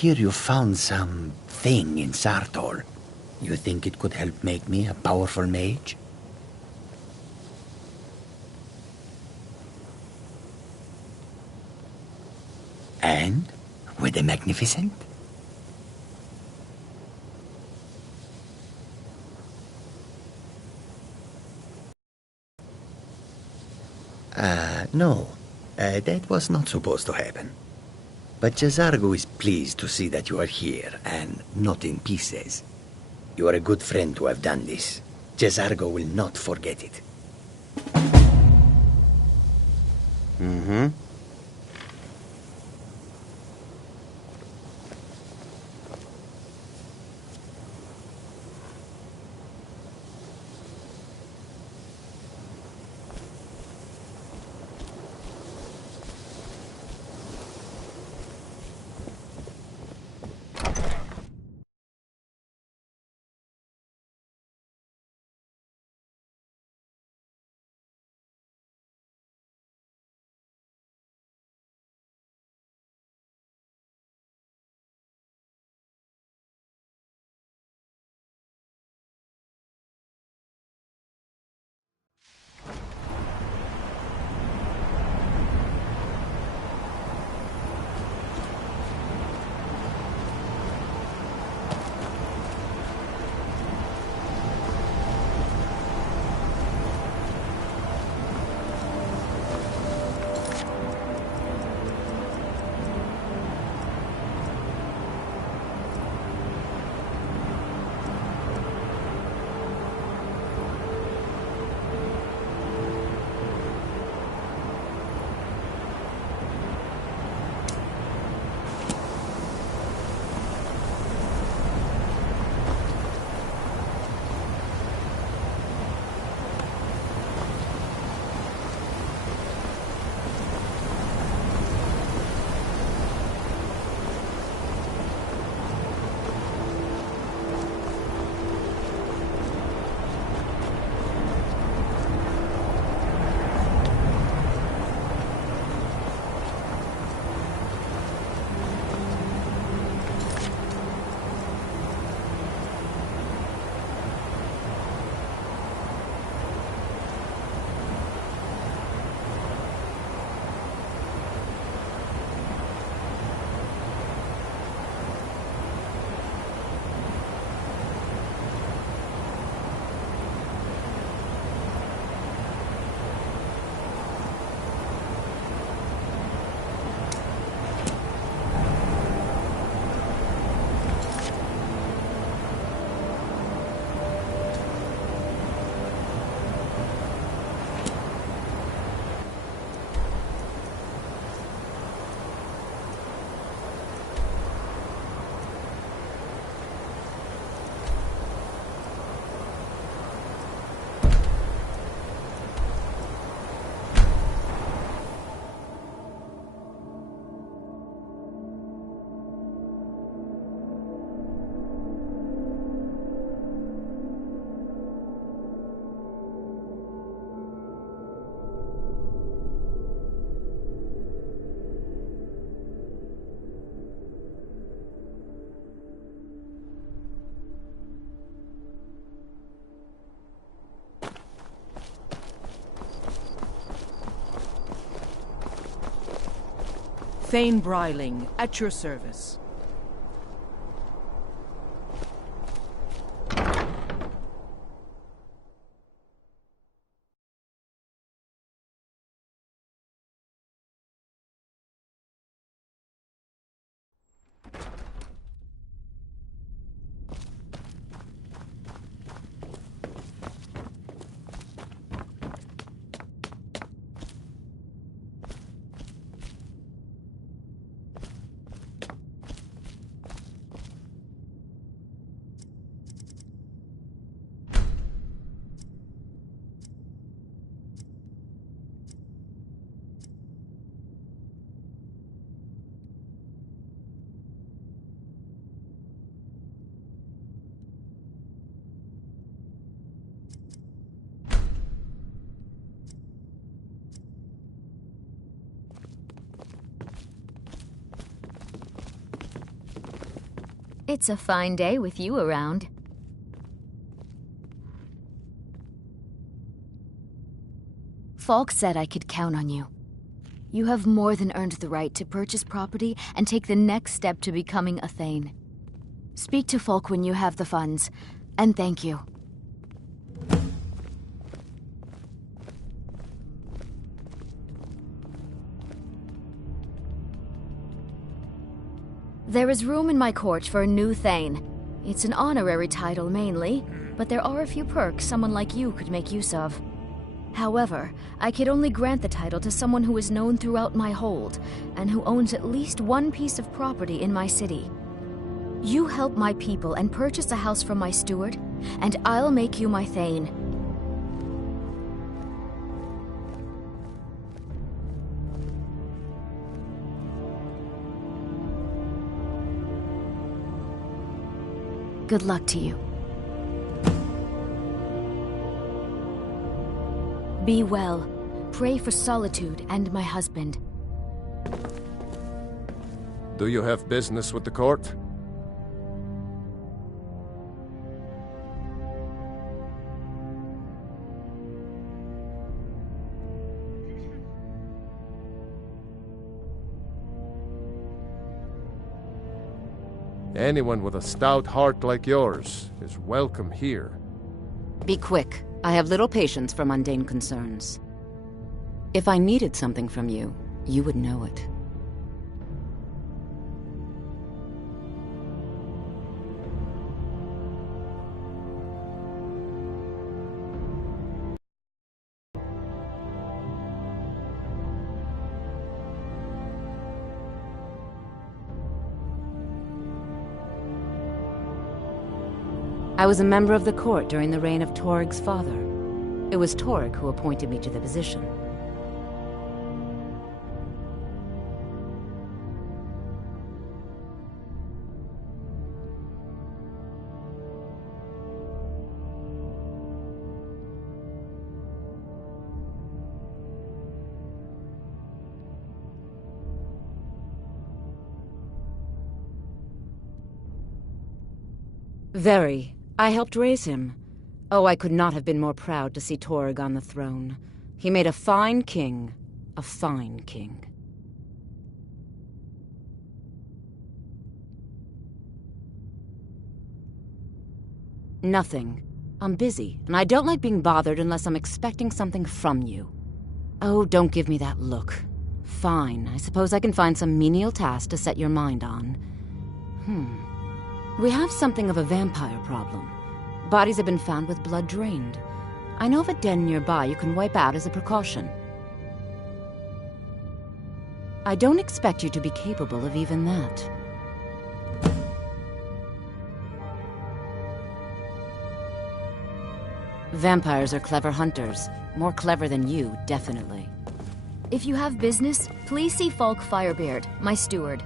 hear you found some thing in Sartor. You think it could help make me a powerful mage? And? Were they magnificent? No. That was not supposed to happen. But Jazargo is pleased to see that you are here, and not in pieces. You are a good friend to have done this. Jazargo will not forget it. Mm-hmm. Thane Bryling, at your service. It's a fine day with you around. Falk said I could count on you. You have more than earned the right to purchase property and take the next step to becoming a Thane. Speak to Falk when you have the funds, and thank you. There is room in my court for a new Thane. It's an honorary title mainly, but there are a few perks someone like you could make use of. However, I could only grant the title to someone who is known throughout my hold, and who owns at least one piece of property in my city. You help my people and purchase a house from my steward, and I'll make you my Thane. Good luck to you. Be well. Pray for Solitude and my husband. Do you have business with the court? Anyone with a stout heart like yours is welcome here. Be quick. I have little patience for mundane concerns. If I needed something from you, you would know it. I was a member of the court during the reign of Torig's father. It was Torig who appointed me to the position. Very. I helped raise him. Oh, I could not have been more proud to see Torig on the throne. He made a fine king. A fine king. Nothing. I'm busy, and I don't like being bothered unless I'm expecting something from you. Oh, don't give me that look. Fine, I suppose I can find some menial task to set your mind on. We have something of a vampire problem. Bodies have been found with blood drained. I know of a den nearby you can wipe out as a precaution. I don't expect you to be capable of even that. Vampires are clever hunters. More clever than you, definitely. If you have business, please see Falk Firebeard, my steward.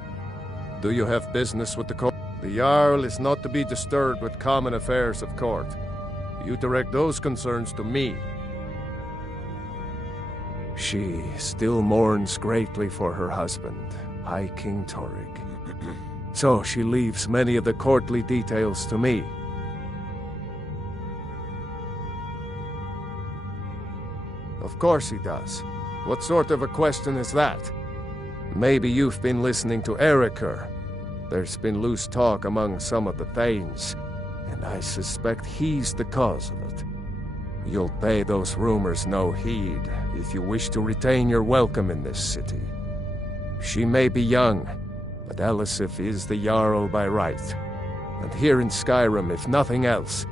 Do you have business with the court? The Jarl is not to be disturbed with common affairs of court. You direct those concerns to me. She still mourns greatly for her husband, High King Torig. So she leaves many of the courtly details to me. Of course he does. What sort of a question is that? Maybe you've been listening to Eriker. There's been loose talk among some of the Thanes, and I suspect he's the cause of it. You'll pay those rumors no heed if you wish to retain your welcome in this city. She may be young, but Elisif is the Jarl by right. And here in Skyrim, if nothing else,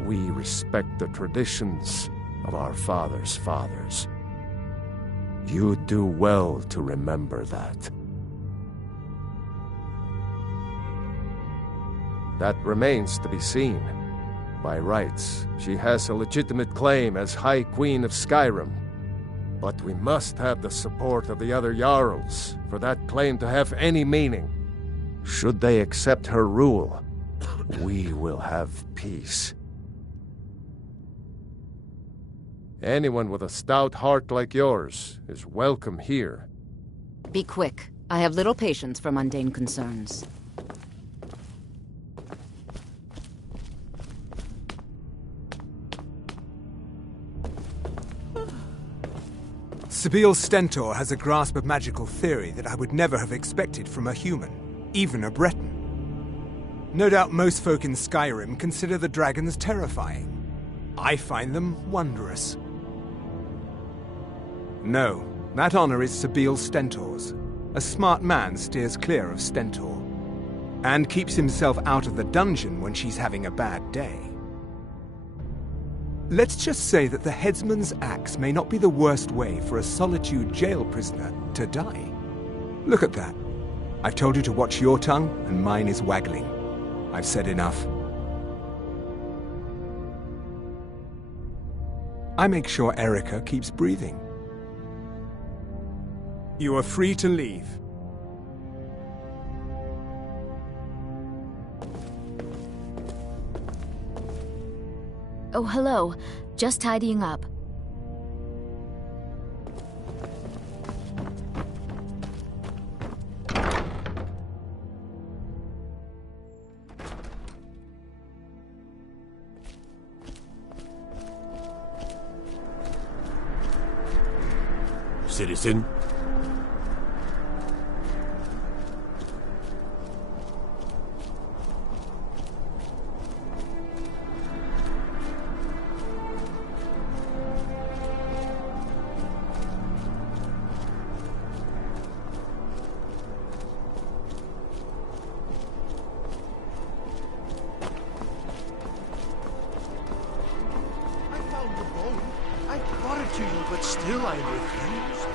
we respect the traditions of our fathers' fathers. You'd do well to remember that. That remains to be seen. By rights, she has a legitimate claim as High Queen of Skyrim. But we must have the support of the other Jarls for that claim to have any meaning. Should they accept her rule, we will have peace. Anyone with a stout heart like yours is welcome here. Be quick. I have little patience for mundane concerns. Sabine Stentor has a grasp of magical theory that I would never have expected from a human, even a Breton. No doubt most folk in Skyrim consider the dragons terrifying. I find them wondrous. No, that honor is Sabine Stentor's. A smart man steers clear of Stentor, and keeps himself out of the dungeon when she's having a bad day. Let's just say that the headsman's axe may not be the worst way for a Solitude jail prisoner to die. Look at that. I've told you to watch your tongue, and mine is waggling. I've said enough. I make sure Erica keeps breathing. You are free to leave. Oh, hello. Just tidying up. Citizen? But still I refuse.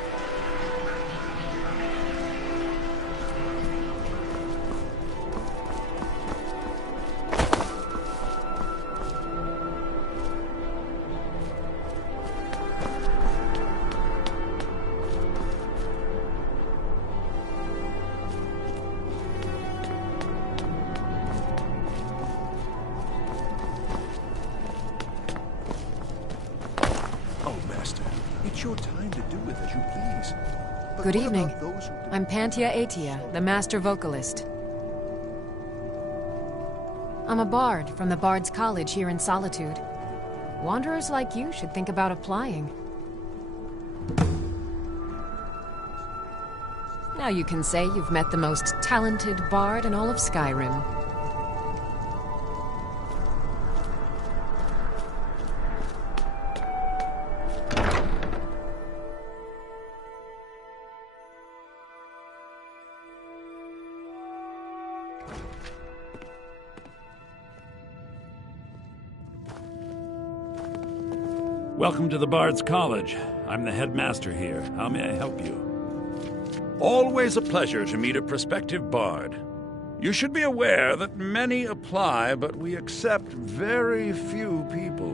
It's your time to do with as you please. But Good what evening. about those who I'm Pantia Atia, the master vocalist. I'm a bard from the Bard's College here in Solitude. Wanderers like you should think about applying. Now you can say you've met the most talented bard in all of Skyrim. Welcome to the Bard's College. I'm the headmaster here. How may I help you? Always a pleasure to meet a prospective bard. You should be aware that many apply, but we accept very few people.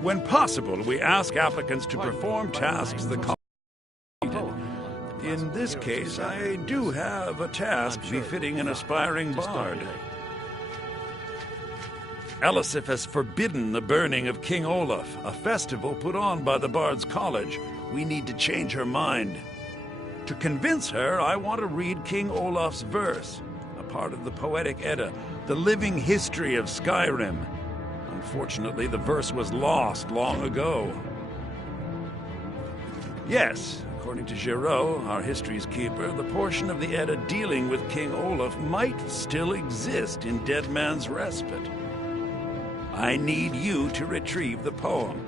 When possible, we ask applicants to perform tasks the college needed. In this case, I do have a task befitting an aspiring bard. Elisif has forbidden the burning of King Olaf, a festival put on by the Bard's College. We need to change her mind. To convince her, I want to read King Olaf's verse, a part of the Poetic Edda, the living history of Skyrim. Unfortunately, the verse was lost long ago. Yes, according to Giraud, our history's keeper, the portion of the Edda dealing with King Olaf might still exist in Dead Man's Respite. I need you to retrieve the poem.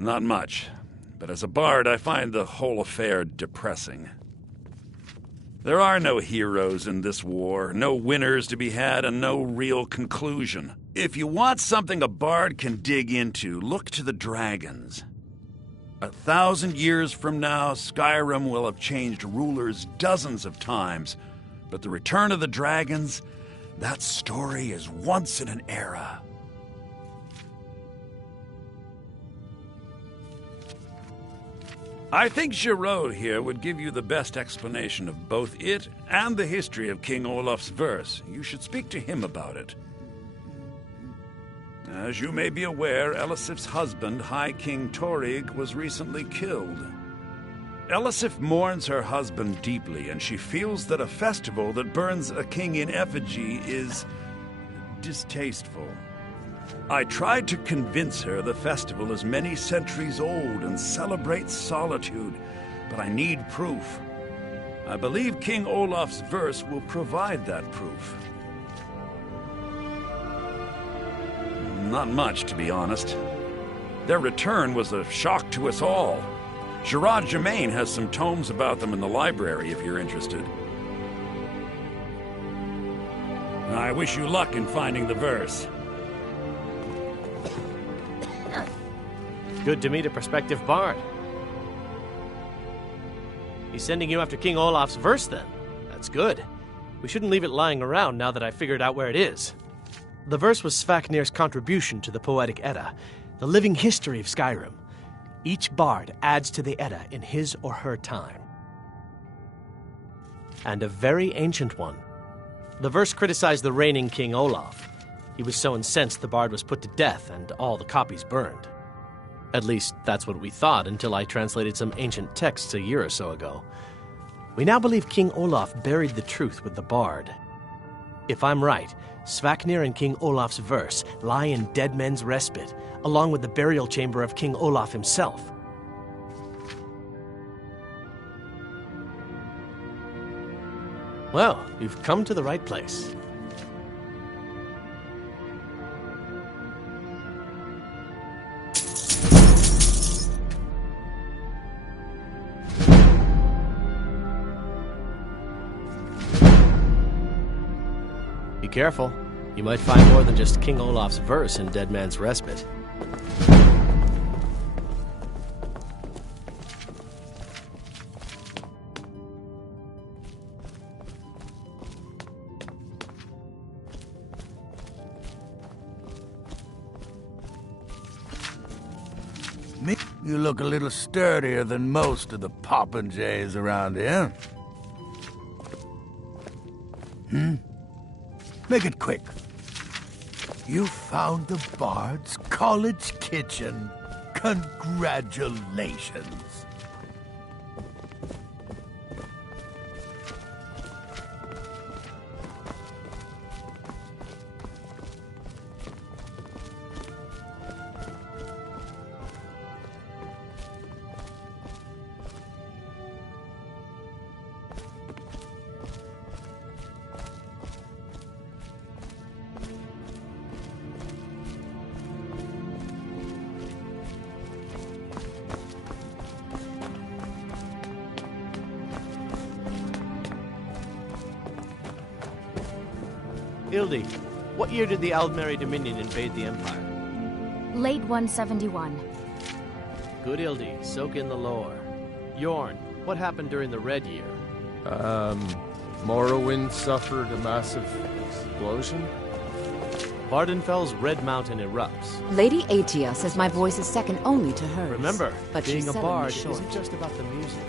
Not much, but as a bard, I find the whole affair depressing. There are no heroes in this war, no winners to be had, and no real conclusion. If you want something a bard can dig into, look to the dragons. 1,000 years from now, Skyrim will have changed rulers dozens of times, but the return of the dragons, that story is once in an era. I think Giraud here would give you the best explanation of both it and the history of King Olaf's verse. You should speak to him about it. As you may be aware, Elisif's husband, High King Torig, was recently killed. Elisif mourns her husband deeply, and she feels that a festival that burns a king in effigy is distasteful. I tried to convince her the festival is many centuries old and celebrates solitude, but I need proof. I believe King Olaf's verse will provide that proof. Not much, to be honest. Their return was a shock to us all. Gerard Germain has some tomes about them in the library, if you're interested. I wish you luck in finding the verse. Good to meet a prospective bard. He's sending you after King Olaf's verse, then? That's good. We shouldn't leave it lying around now that I figured out where it is. The verse was Svafnir's contribution to the Poetic Edda, the living history of Skyrim. Each bard adds to the Edda in his or her time. And a very ancient one. The verse criticized the reigning King Olaf. He was so incensed the bard was put to death and all the copies burned. At least, that's what we thought until I translated some ancient texts a year or so ago. We now believe King Olaf buried the truth with the bard. If I'm right, Svafnir and King Olaf's verse lie in Dead Men's Respite, along with the burial chamber of King Olaf himself. Well, you've come to the right place. Be careful. You might find more than just King Olaf's verse in Dead Man's Respite. You look a little sturdier than most of the popinjays around here. Make it quick. You found the Bard's college kitchen. Congratulations. Ildi, what year did the Aldmeri Dominion invade the Empire? Late 171. Good Ildi, soak in the lore. Yorn, what happened during the Red Year? Morrowind suffered a massive explosion. Vardenfell's Red Mountain erupts. Lady Atia says my voice is second only to hers. Remember, but being she's a selling me bard short. isn't just about the music.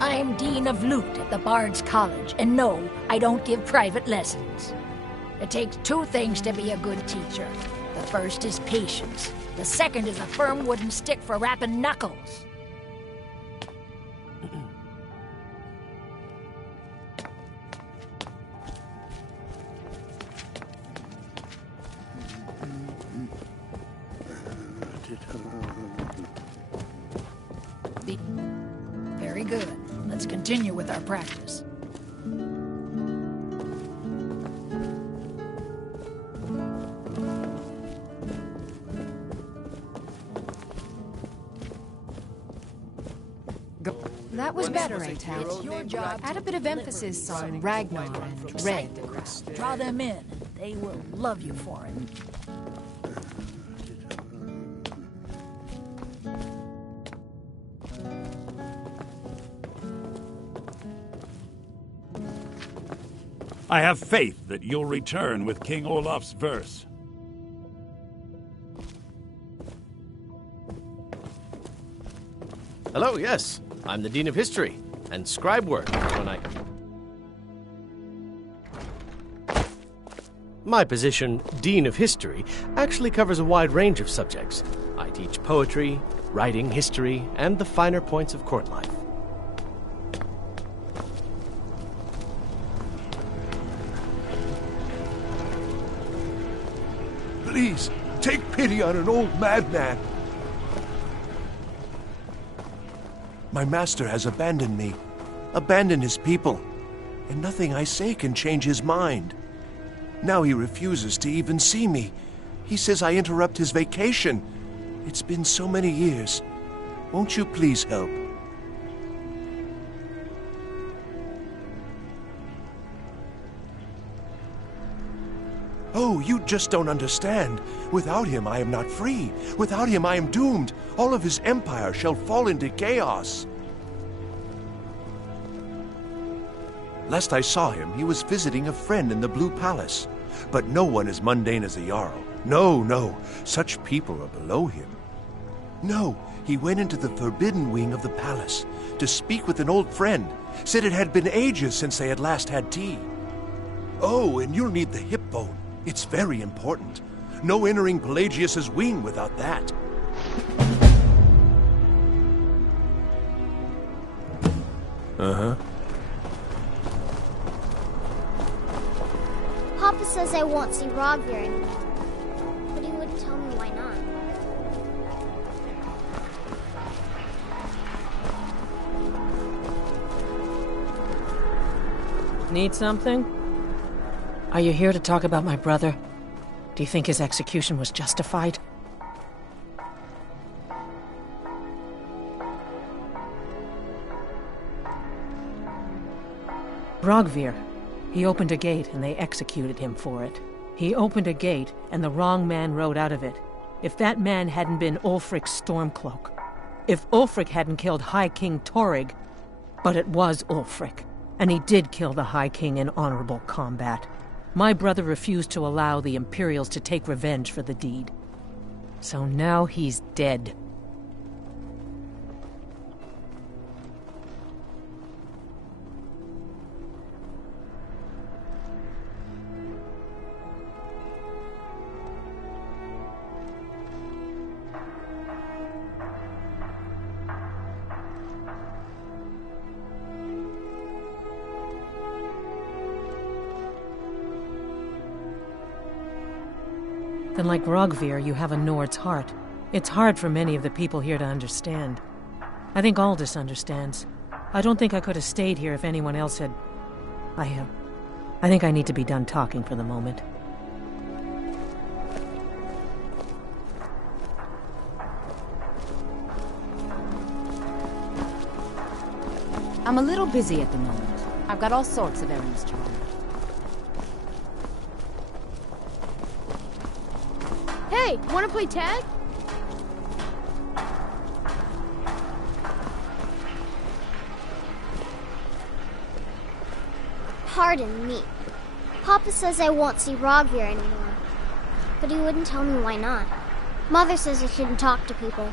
I'm Dean of Lute at the Bard's College, and no, I don't give private lessons. It takes two things to be a good teacher. The first is patience. The second is a firm wooden stick for rapping knuckles. Very good. Let's continue with our practice. That was better, Atal. It's your job. Add a bit of emphasis on Ragnar and Red. Draw them in. They will love you for it. I have faith that you'll return with King Olaf's verse. Hello, yes. I'm the Dean of History, and scribe work when I... My position, Dean of History, actually covers a wide range of subjects. I teach poetry, writing, history, and the finer points of court life. Please, take pity on an old madman. My master has abandoned me, abandoned his people, and nothing I say can change his mind. Now he refuses to even see me. He says I interrupt his vacation. It's been so many years. Won't you please help? Oh, you just don't understand. Without him, I am not free. Without him, I am doomed. All of his empire shall fall into chaos. Last I saw him, he was visiting a friend in the Blue Palace. But no one as mundane as a Jarl. No, no. Such people are below him. No, he went into the forbidden wing of the palace to speak with an old friend. Said it had been ages since they had last had tea. Oh, and you'll need the hip bone. It's very important. No entering Pelagius's wing without that. Uh-huh. Papa says I won't see Rogvir anymore, but he wouldn't tell me why not. Need something? Are you here to talk about my brother? Do you think his execution was justified? Rogvir. He opened a gate and they executed him for it. He opened a gate and the wrong man rode out of it. If that man hadn't been Ulfric's Stormcloak. If Ulfric hadn't killed High King Torrig. But it was Ulfric. And he did kill the High King in honorable combat. My brother refused to allow the Imperials to take revenge for the deed. So now he's dead. Then like Rogvir, you have a Nord's heart. It's hard for many of the people here to understand. I think Aldous understands. I don't think I could have stayed here if anyone else had... I think I need to be done talking for the moment. I'm a little busy at the moment. I've got all sorts of errands to run. Hey, wanna play tag? Pardon me. Papa says I won't see Rogvir anymore, but he wouldn't tell me why not. Mother says I shouldn't talk to people.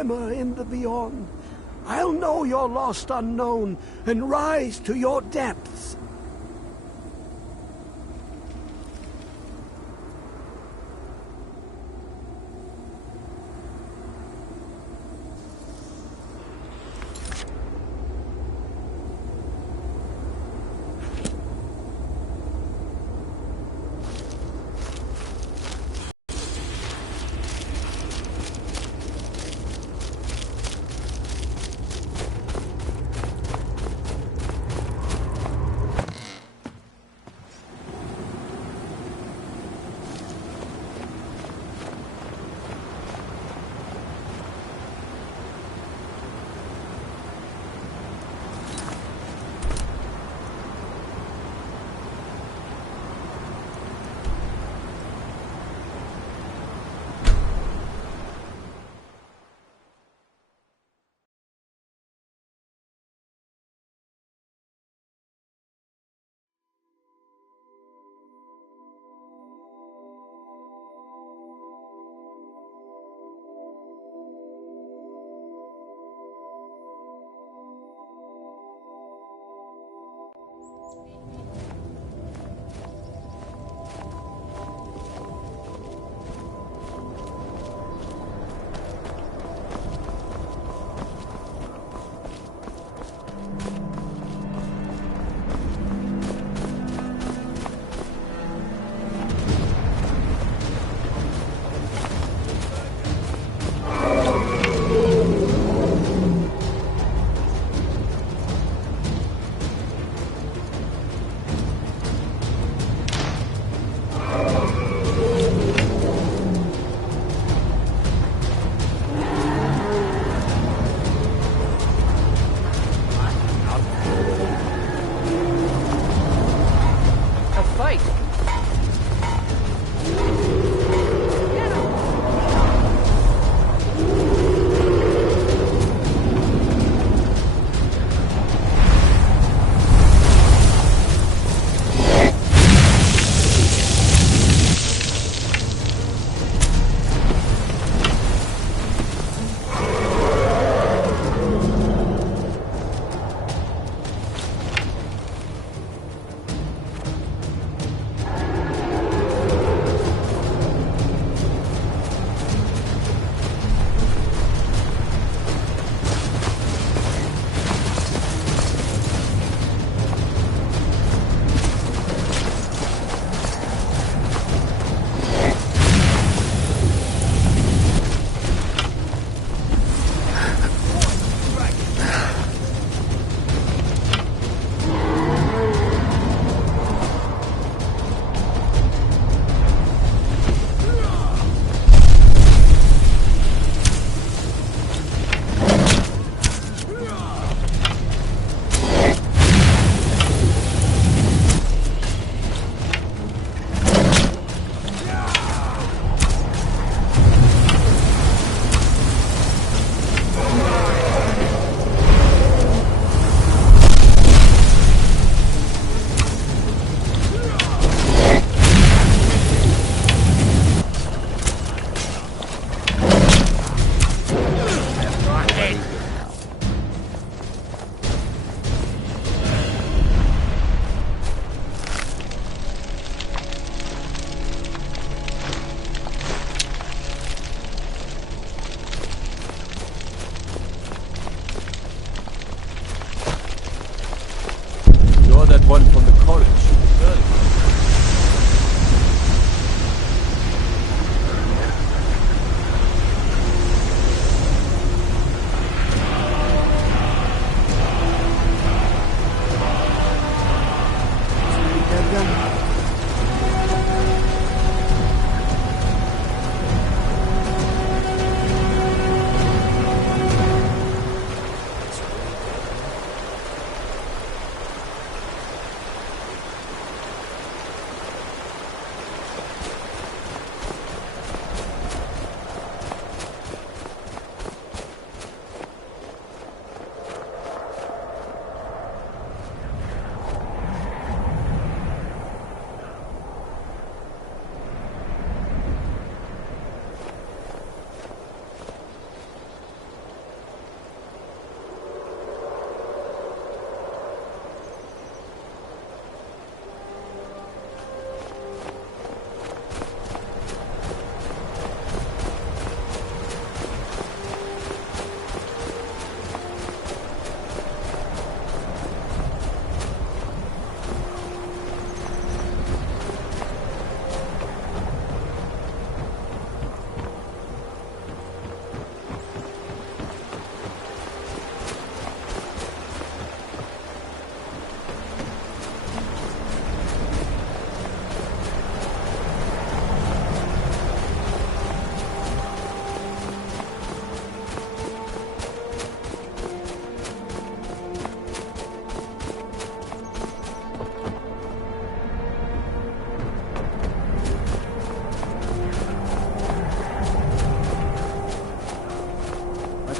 swimmer in the beyond. I'll know your lost unknown and rise to your depths.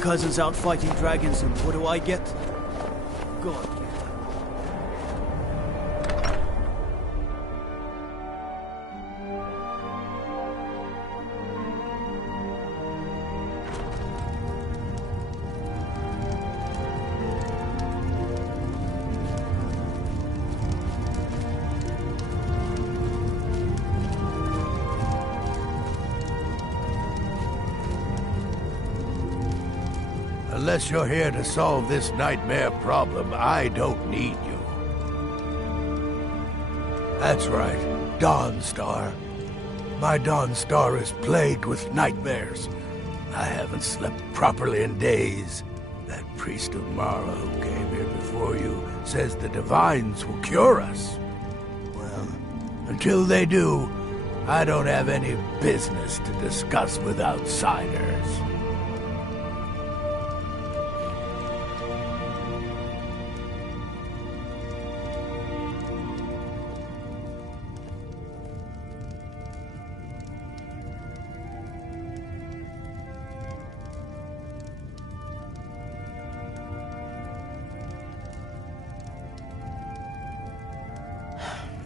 cousin's out fighting dragons, and what do I get? God. Unless you're here to solve this nightmare problem, I don't need you. That's right, Dawnstar. My Dawnstar is plagued with nightmares. I haven't slept properly in days. That priest of Mara who came here before you says the divines will cure us. Well, until they do, I don't have any business to discuss with outsiders.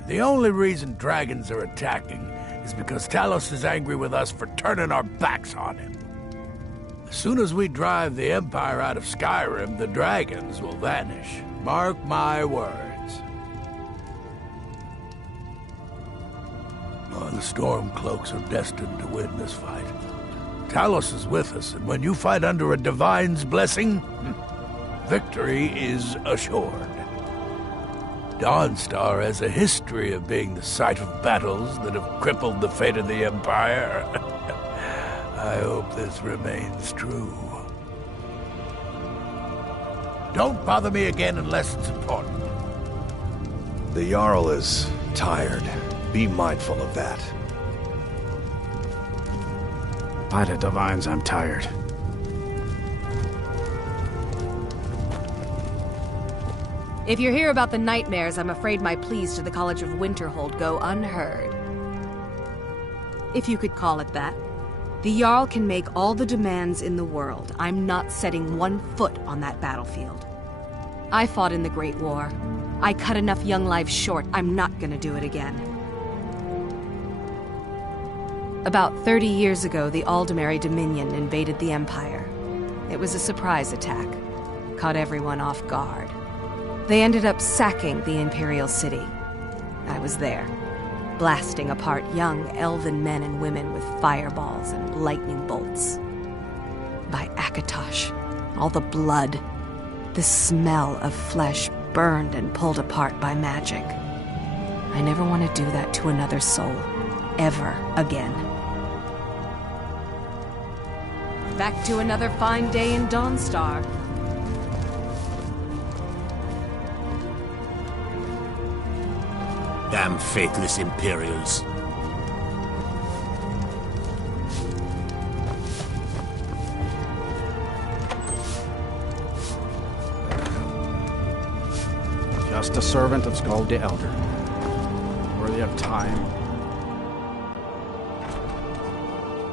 The only reason dragons are attacking is because Talos is angry with us for turning our backs on him. As soon as we drive the Empire out of Skyrim, the dragons will vanish. Mark my words. Oh, the Stormcloaks are destined to win this fight. Talos is with us, and when you fight under a divine's blessing, victory is assured. Dawnstar has a history of being the site of battles that have crippled the fate of the Empire. I hope this remains true. Don't bother me again unless it's important. The Jarl is tired. Be mindful of that. By the divines, I'm tired. If you're here about the nightmares, I'm afraid my pleas to the College of Winterhold go unheard. If you could call it that. The Jarl can make all the demands in the world. I'm not setting one foot on that battlefield. I fought in the Great War. I cut enough young lives short. I'm not gonna do it again. About 30 years ago, the Aldemary Dominion invaded the Empire. It was a surprise attack. Caught everyone off guard. They ended up sacking the Imperial City. I was there, blasting apart young elven men and women with fireballs and lightning bolts. By Akatosh, all the blood, the smell of flesh burned and pulled apart by magic. I never want to do that to another soul, ever again. Back to another fine day in Dawnstar. Damn faithless Imperials. Just a servant of Skald the Elder. Worthy of time.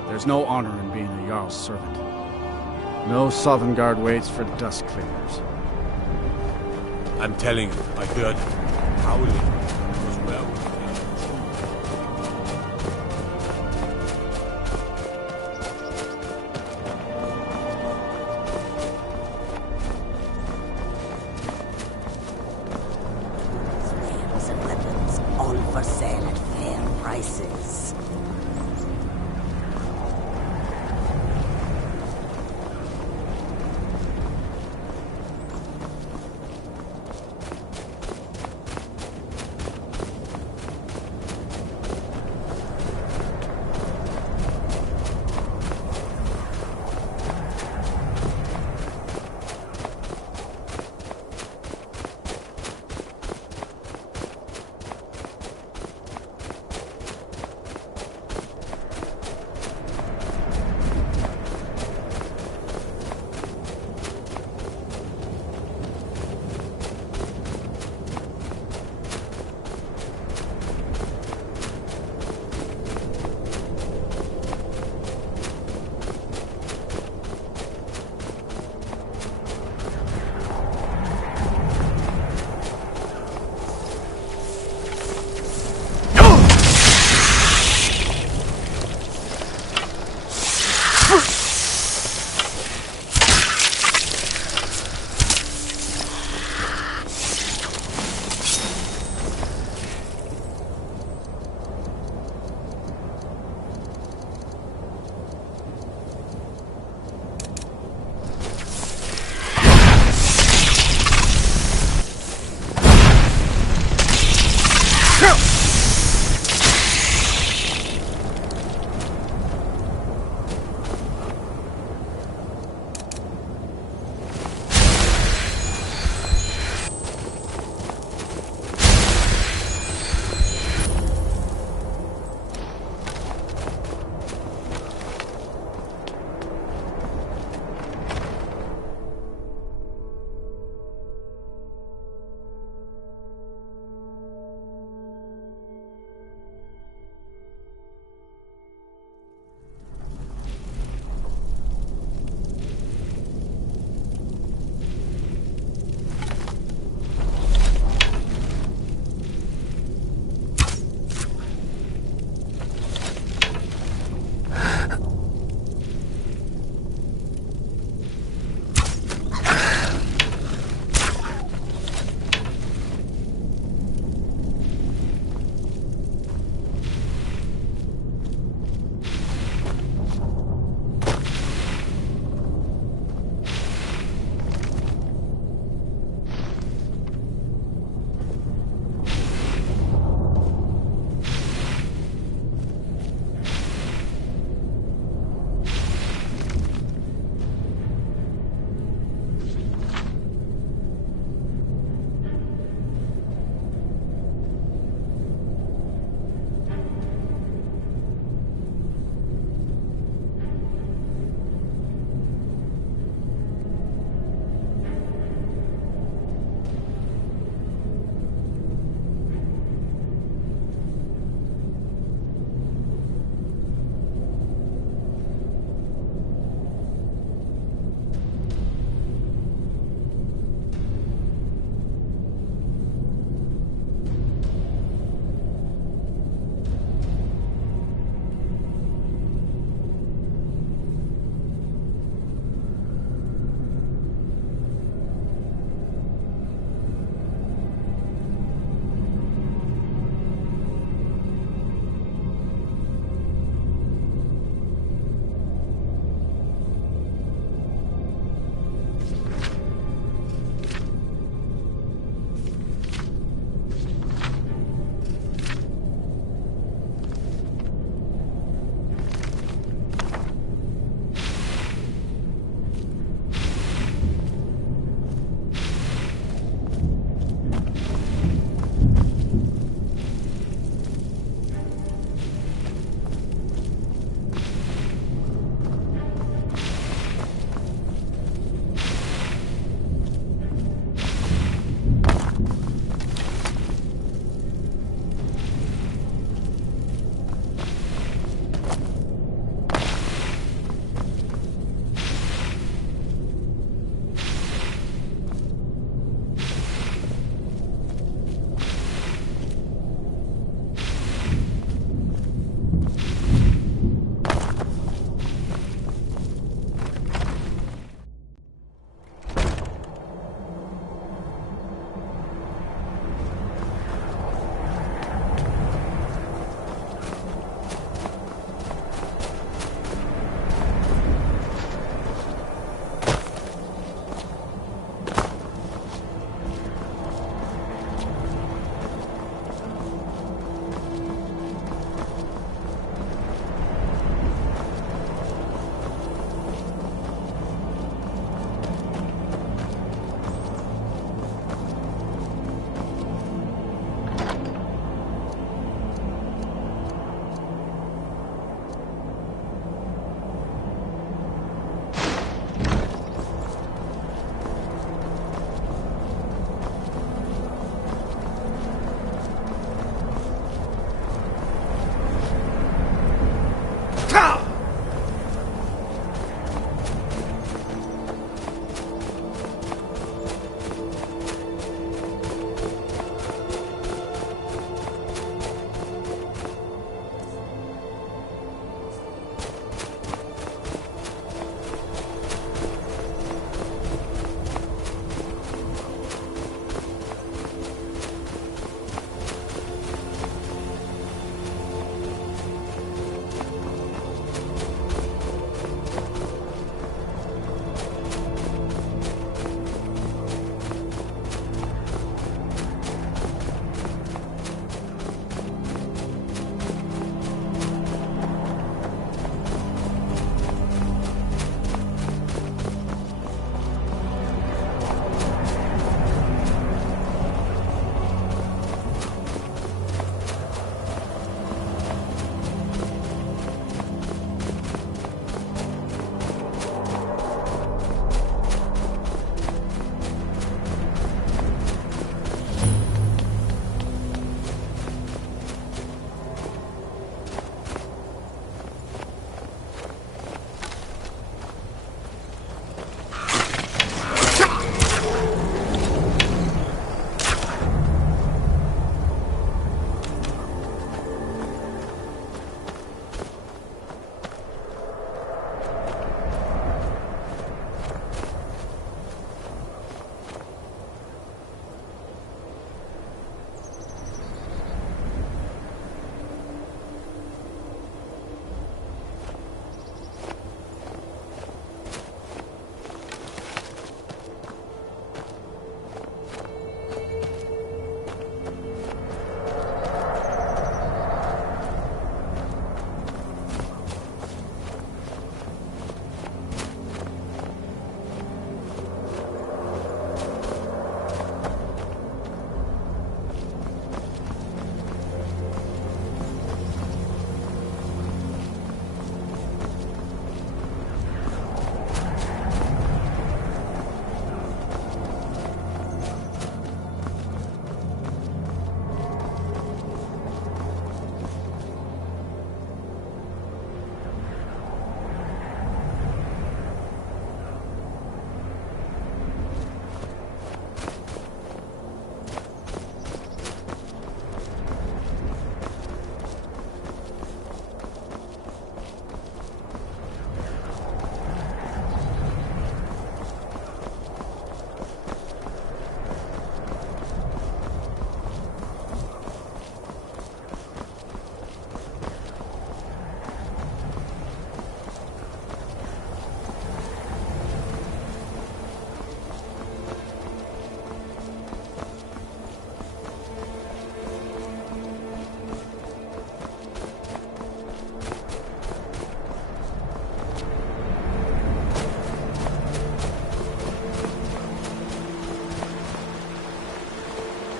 There's no honor in being a Jarl's servant. No Sovngarde waits for dust cleaners. I'm telling you, I heard howling.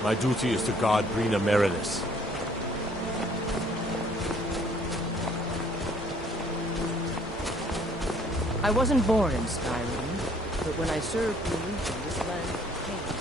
My duty is to guard Brina Meredith. I wasn't born in Skyrim, but when I served the Legion, this land changed.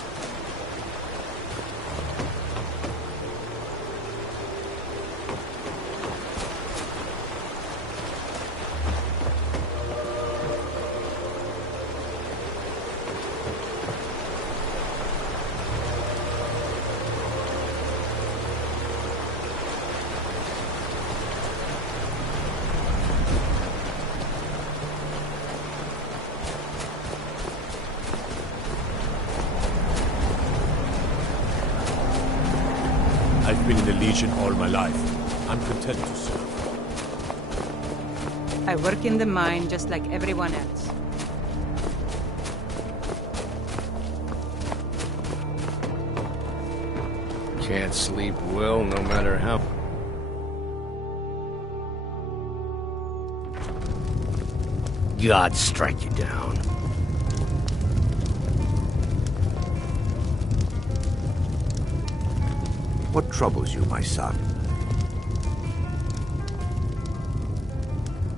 I've been in the Legion all my life. I'm content to serve. I work in the mine just like everyone else. Can't sleep well, no matter how... God strike you down. What troubles you, my son?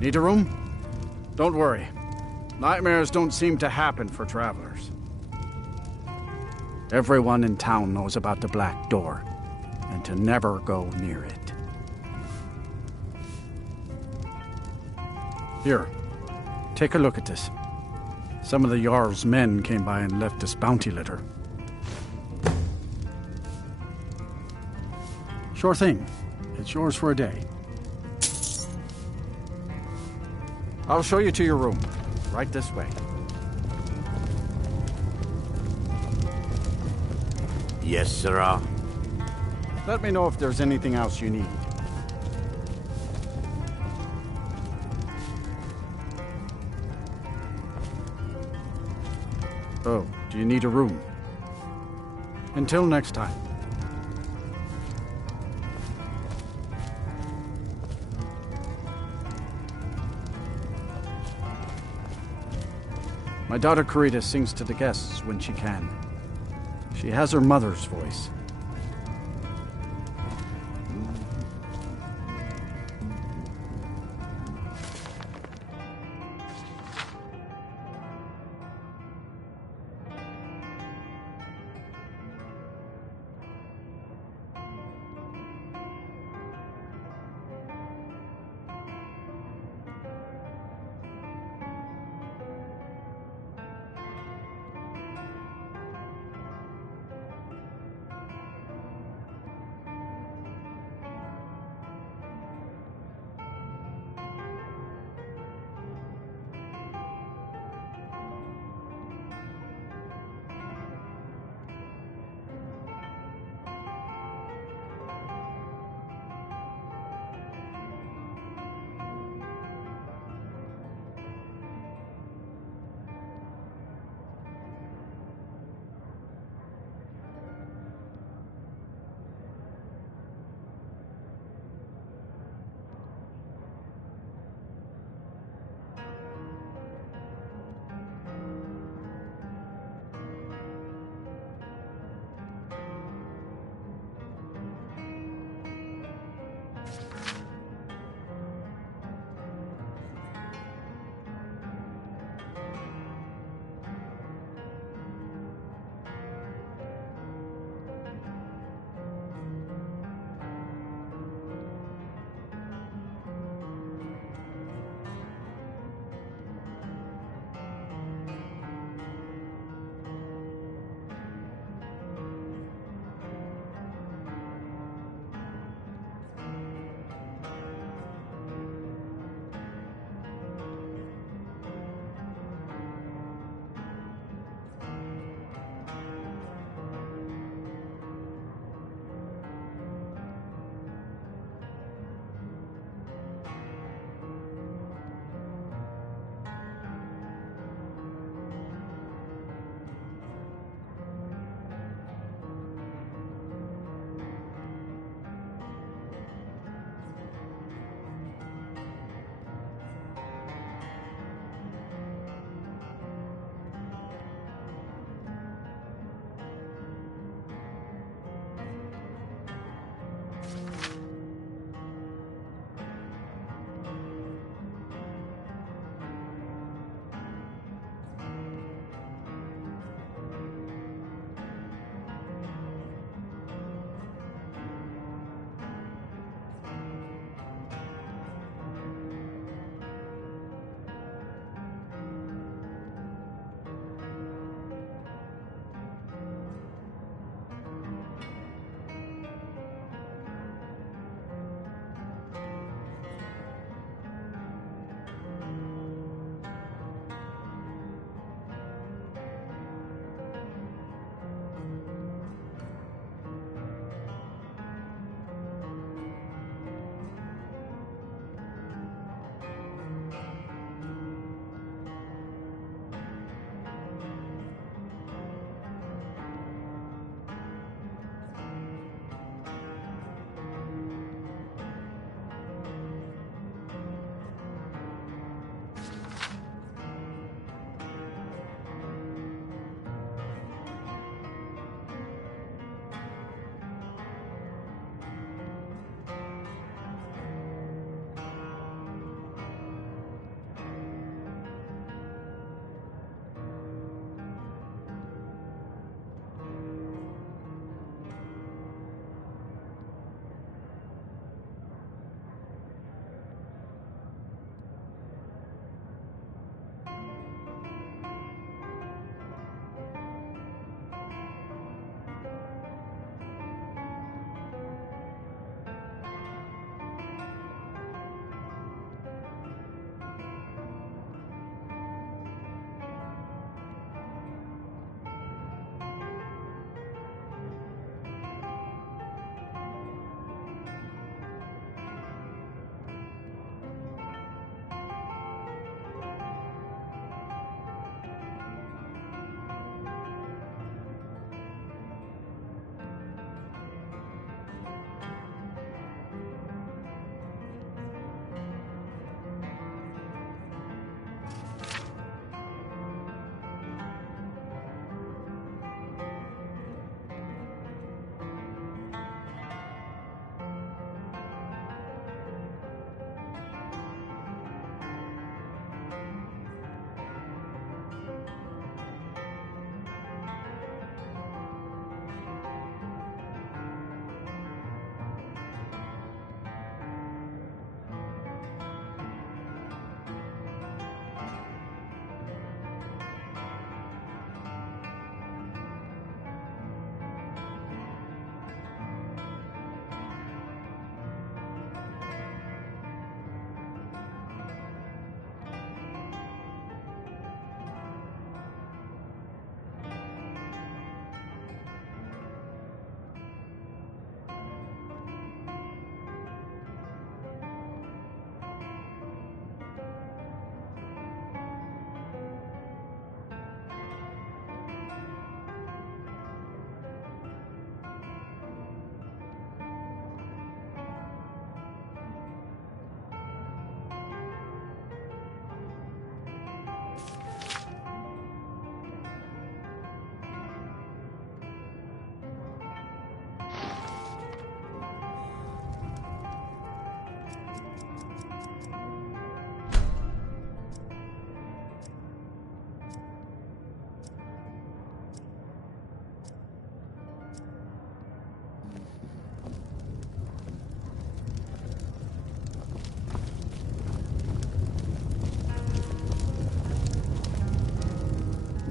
Need a room? Don't worry. Nightmares don't seem to happen for travelers. Everyone in town knows about the Black Door, and to never go near it. Here, take a look at this. Some of the Jarl's men came by and left this bounty letter. Sure thing. It's yours for a day. I'll show you to your room. Right this way. Yes, sirrah. Let me know if there's anything else you need. Oh, do you need a room? Until next time. My daughter Karita sings to the guests when she can. She has her mother's voice.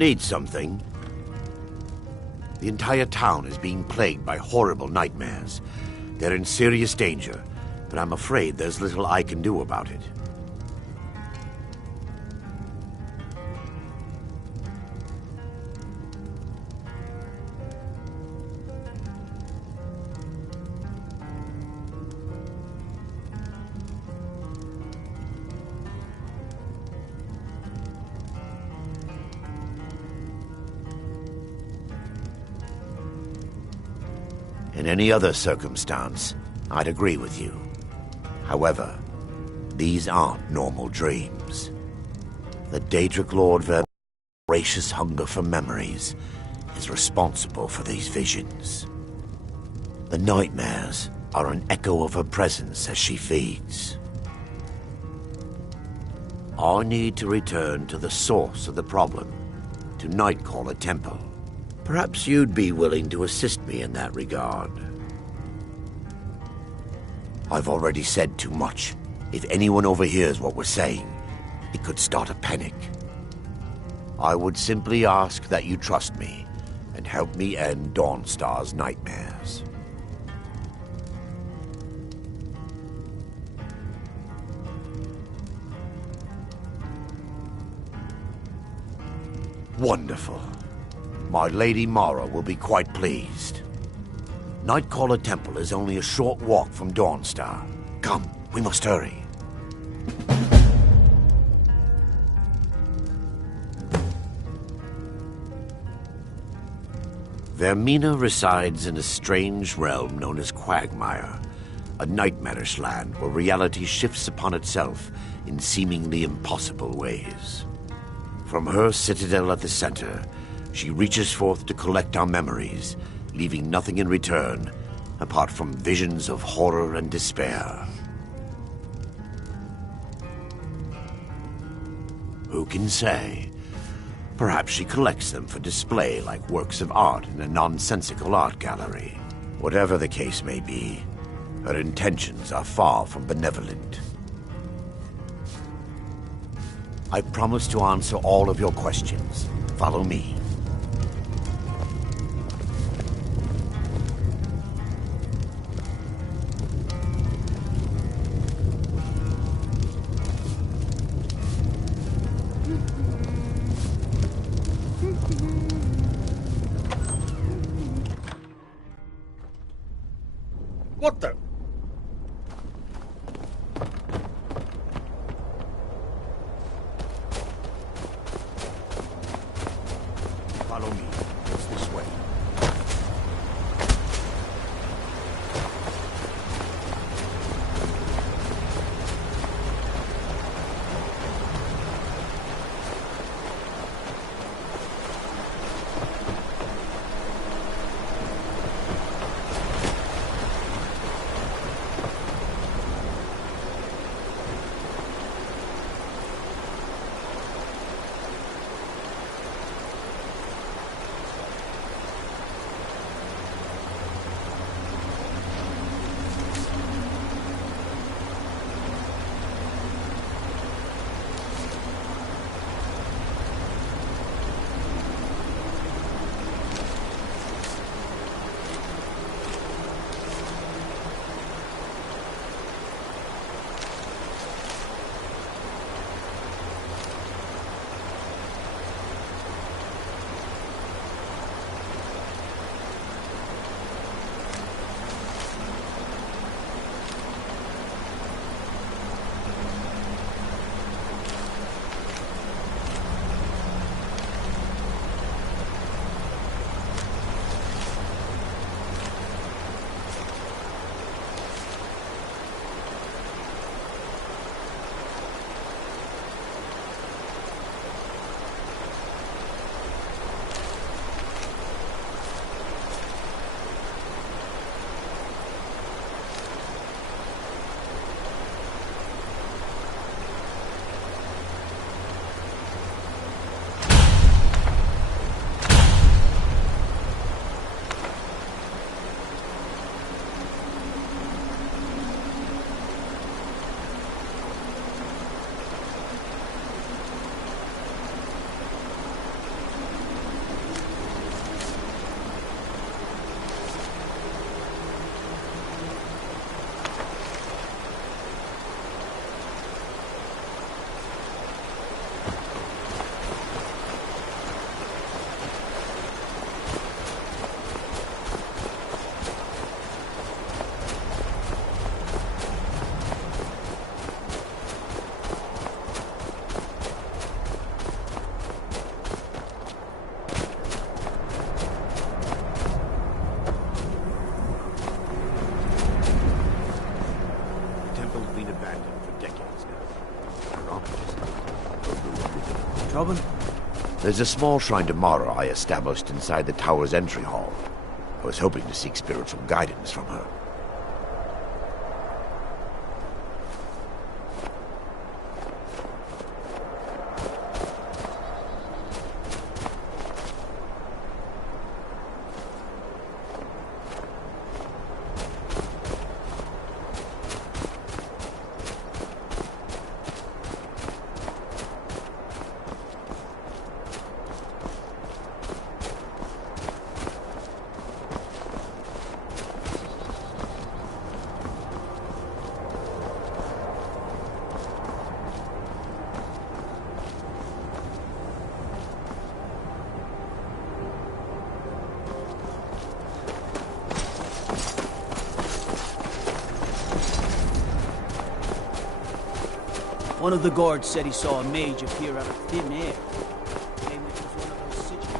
Need something? The entire town is being plagued by horrible nightmares. They're in serious danger, but I'm afraid there's little I can do about it. In any other circumstance, I'd agree with you. However, these aren't normal dreams. The Daedric Lord Ver's voracious hunger for memories is responsible for these visions. The nightmares are an echo of her presence as she feeds. I need to return to the source of the problem, to Nightcaller Temple. Perhaps you'd be willing to assist me in that regard. I've already said too much. If anyone overhears what we're saying, it could start a panic. I would simply ask that you trust me and help me end Dawnstar's nightmares. Wonderful. My Lady Mara will be quite pleased. Nightcaller Temple is only a short walk from Dawnstar. Come, we must hurry. Vermina resides in a strange realm known as Quagmire, a nightmarish land where reality shifts upon itself in seemingly impossible ways. From her citadel at the center, she reaches forth to collect our memories, leaving nothing in return apart from visions of horror and despair. Who can say? Perhaps she collects them for display like works of art in a nonsensical art gallery. Whatever the case may be, her intentions are far from benevolent. I promise to answer all of your questions. Follow me. What the? Follow me. It's this way. There's a small shrine to Mara I established inside the tower's entry hall. I was hoping to seek spiritual guidance from her. One of the guards said he saw a mage appear out of thin air. Claimed it was one of those sigil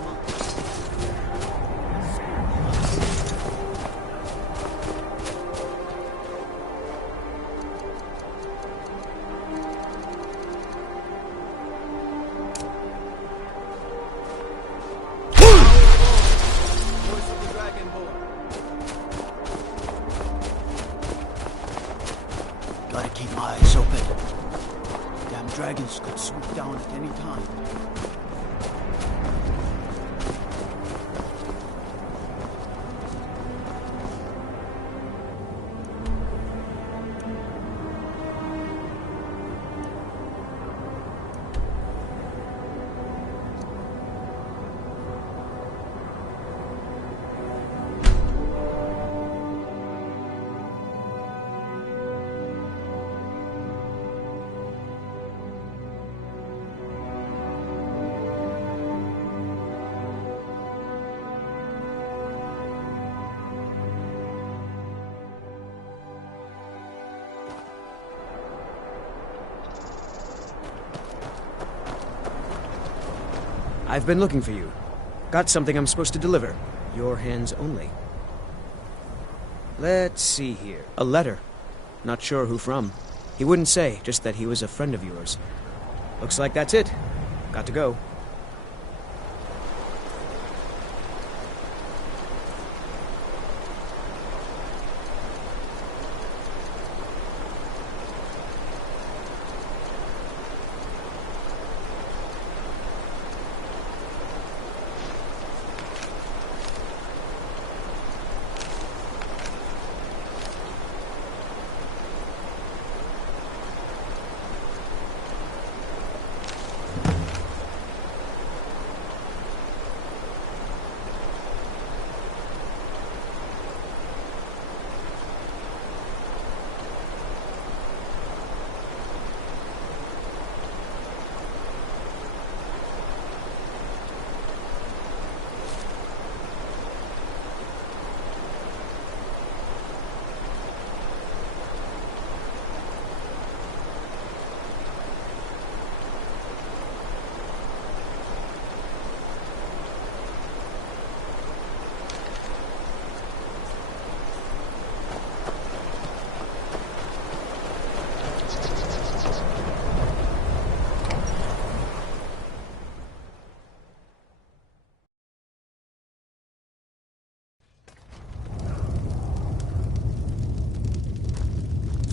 Voice of the Dragonborn. Gotta keep my eyes open. Dragons could swoop down at any time. I've been looking for you. Got something I'm supposed to deliver. Your hands only. Let's see here. A letter. Not sure who from. He wouldn't say, just that he was a friend of yours. Looks like that's it. Got to go.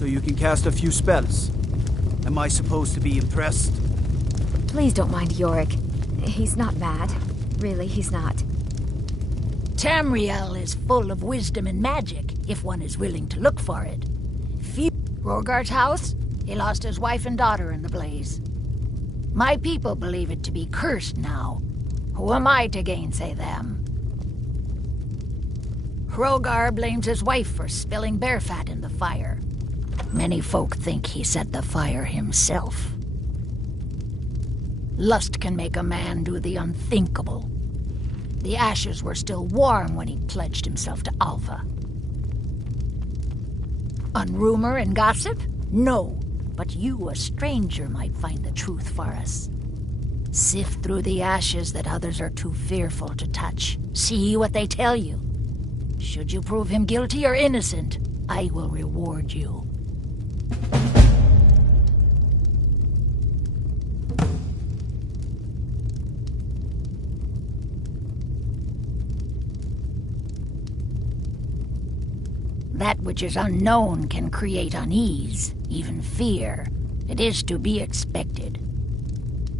So you can cast a few spells. Am I supposed to be impressed? Please don't mind Yorick. He's not mad. Really, he's not. Tamriel is full of wisdom and magic, if one is willing to look for it. Rorgar's house? He lost his wife and daughter in the blaze. My people believe it to be cursed now. Who am I to gainsay them? Hrogar blames his wife for spilling bear fat in the fire. Many folk think he set the fire himself. Lust can make a man do the unthinkable. The ashes were still warm when he pledged himself to Alva. On rumor and gossip? No, but you, a stranger, might find the truth for us. Sift through the ashes that others are too fearful to touch. See what they tell you. Should you prove him guilty or innocent, I will reward you. That which is unknown can create unease, even fear. It is to be expected.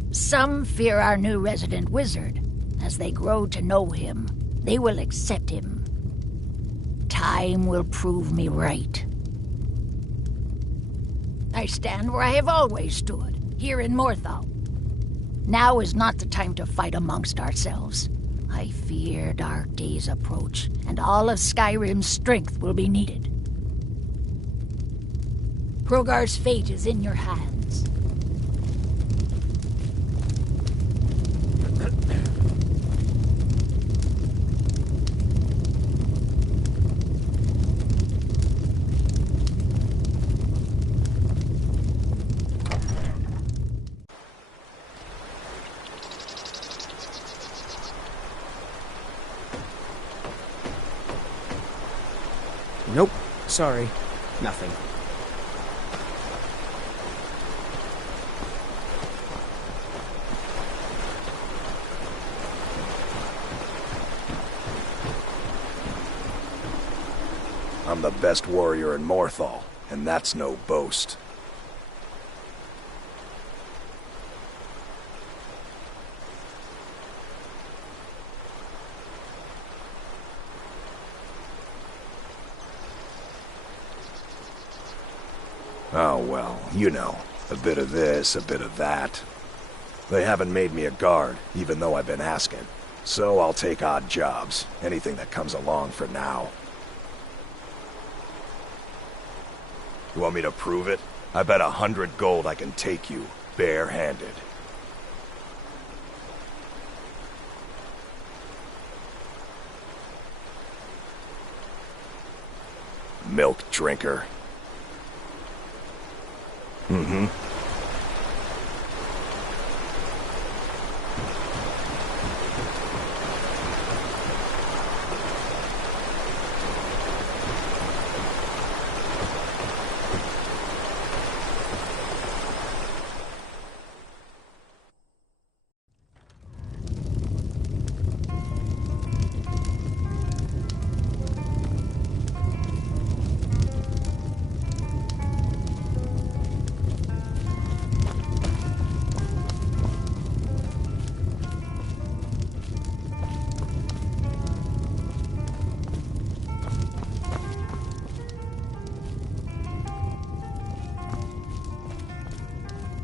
Some fear our new resident wizard. As they grow to know him, they will accept him. Time will prove me right. I stand where I have always stood, here in Morthal. Now is not the time to fight amongst ourselves. I fear dark days approach, and all of Skyrim's strength will be needed. Hrogar's fate is in your hands. Nope. Sorry. Nothing. I'm the best warrior in Morthal, and that's no boast. Oh, well, you know, a bit of this, a bit of that. They haven't made me a guard, even though I've been asking. So I'll take odd jobs, anything that comes along for now. You want me to prove it? I bet 100 gold I can take you, bare-handed. Milk drinker. Mm-hmm.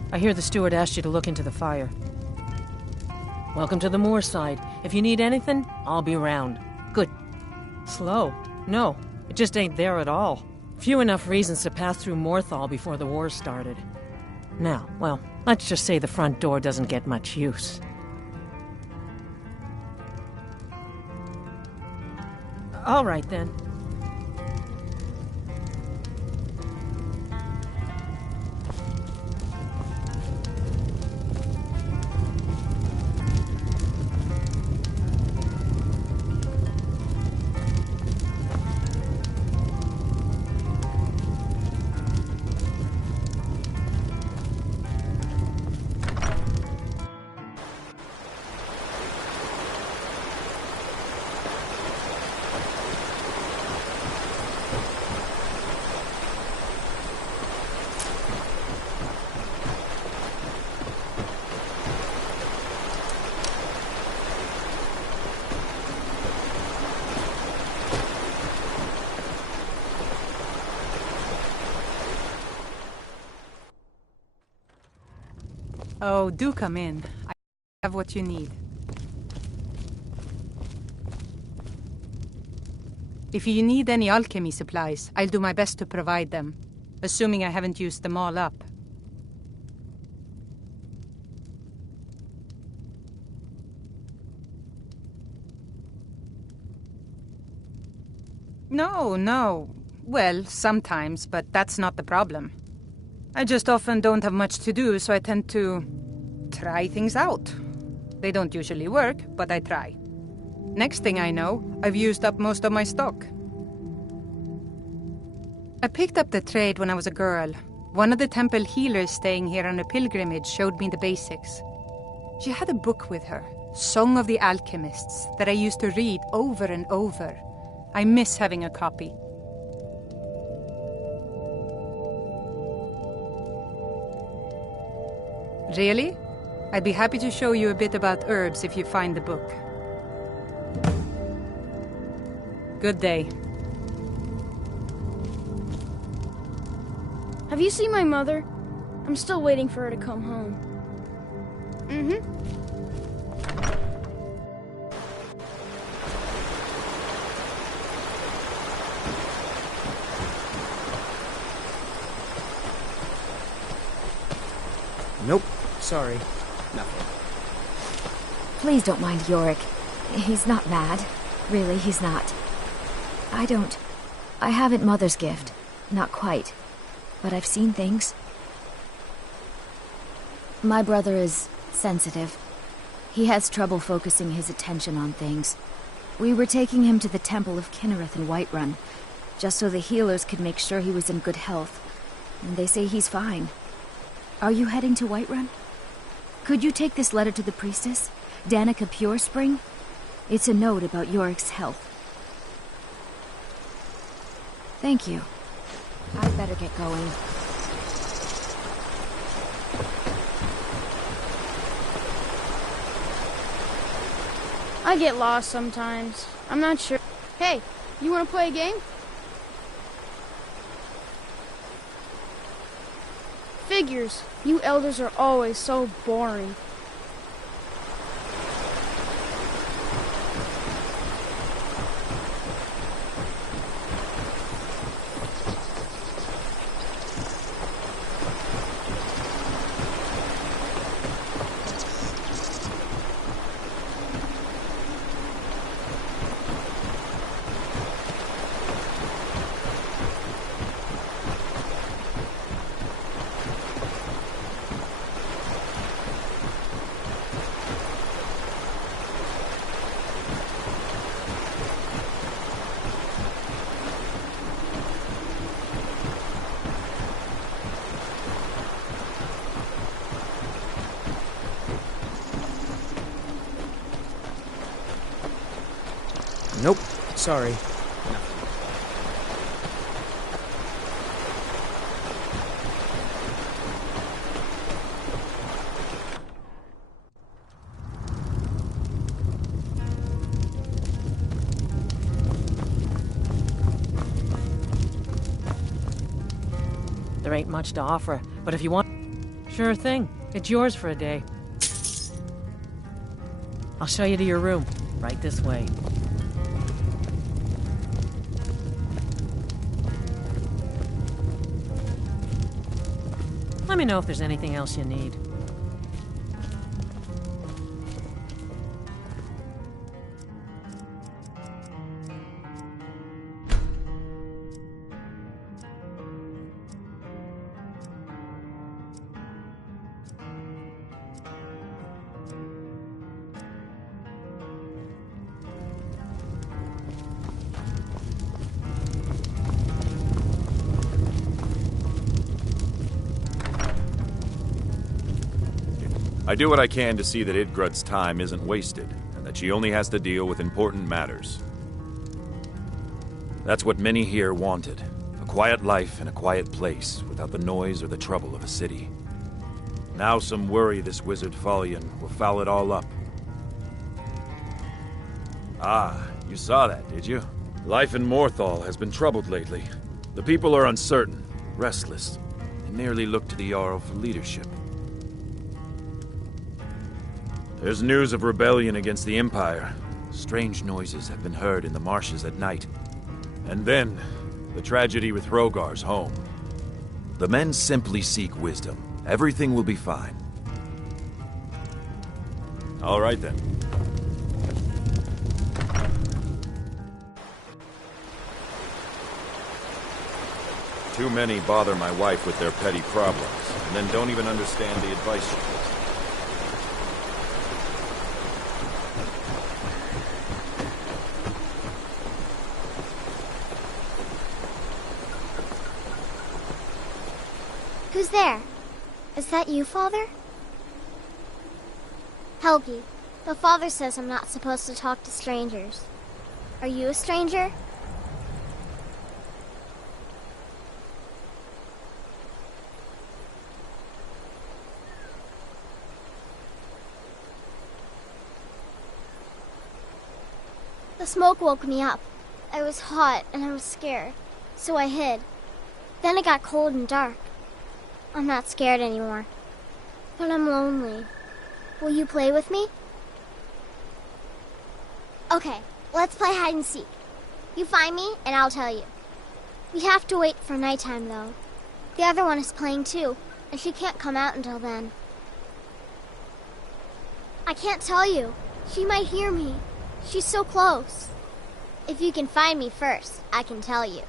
I hear the steward asked you to look into the fire. Welcome to the moorside. If you need anything, I'll be around. Good. Slow? No, it just ain't there at all. Few enough reasons to pass through Morthal before the war started. Now, well, let's just say the front door doesn't get much use. All right, then. Oh, do come in. I have what you need. If you need any alchemy supplies, I'll do my best to provide them, assuming I haven't used them all up. No. Well, sometimes, but that's not the problem. I just often don't have much to do, so I tend to try things out. They don't usually work, but I try. Next thing I know, I've used up most of my stock. I picked up the trade when I was a girl. One of the temple healers staying here on a pilgrimage showed me the basics. She had a book with her, Song of the Alchemists, that I used to read over and over. I miss having a copy. Really? I'd be happy to show you a bit about herbs if you find the book. Good day. Have you seen my mother? I'm still waiting for her to come home. Mm-hmm. Nope. Sorry. Nothing. Please don't mind Yorick. He's not mad. Really, he's not. I haven't Mother's gift. Not quite. But I've seen things. My brother is sensitive. He has trouble focusing his attention on things. We were taking him to the Temple of Kinnereth in Whiterun, just so the healers could make sure he was in good health. And they say he's fine. Are you heading to Whiterun? Could you take this letter to the priestess, Danica Purespring? It's a note about Yorick's health. Thank you. I'd better get going. I get lost sometimes. I'm not sure. Hey, you want to play a game? Figures. You elders are always so boring. Nope. Sorry. There ain't much to offer, but if you want... Sure thing. It's yours for a day. I'll show you to your room. Right this way. Let me know if there's anything else you need. I do what I can to see that Idgrud's time isn't wasted, and that she only has to deal with important matters. That's what many here wanted. A quiet life in a quiet place, without the noise or the trouble of a city. Now some worry this wizard Fallion will foul it all up. Ah, you saw that, did you? Life in Morthal has been troubled lately. The people are uncertain, restless, and merely look to the Jarl for leadership. There's news of rebellion against the Empire. Strange noises have been heard in the marshes at night. And then, the tragedy with Hrogar's home. The men simply seek wisdom. Everything will be fine. All right then. Too many bother my wife with their petty problems, and then don't even understand the advice she gives. Who's there? Is that you, Father? Helgi, the Father says I'm not supposed to talk to strangers. Are you a stranger? smoke woke me up. I was hot and I was scared, so I hid. Then it got cold and dark. I'm not scared anymore, but I'm lonely. Will you play with me? Okay, let's play hide and seek. You find me, and I'll tell you. We have to wait for nighttime, though. The other one is playing too, and she can't come out until then. I can't tell you. She might hear me. She's so close. If you can find me first, I can tell you.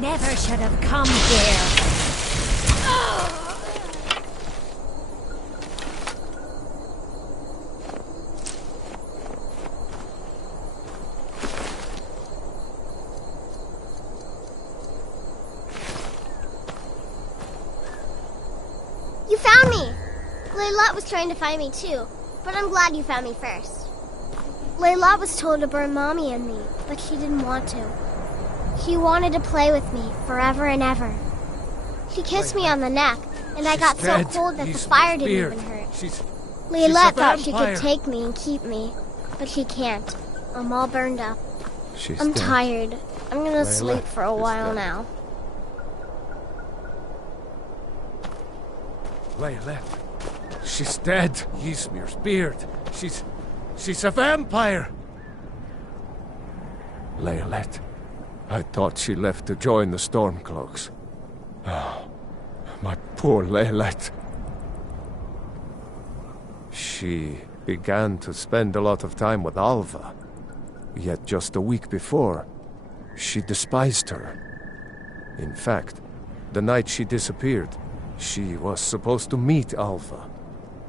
Never should have come here. You found me! Layla was trying to find me too, but I'm glad you found me first. Layla was told to burn Mommy and me, but she didn't want to. She wanted to play with me forever and ever. She kissed me on the neck, and I got so cold that the fire didn't even hurt. Layla thought she could take me and keep me, but she can't. I'm all burned up. I'm tired. I'm gonna sleep for a while now. Layla, she's dead. Ysmir's beard. She's a vampire. Layla, I thought she left to join the Stormcloaks. Oh, my poor Layla. She began to spend a lot of time with Alva. Yet just a week before, she despised her. In fact, the night she disappeared, she was supposed to meet Alva.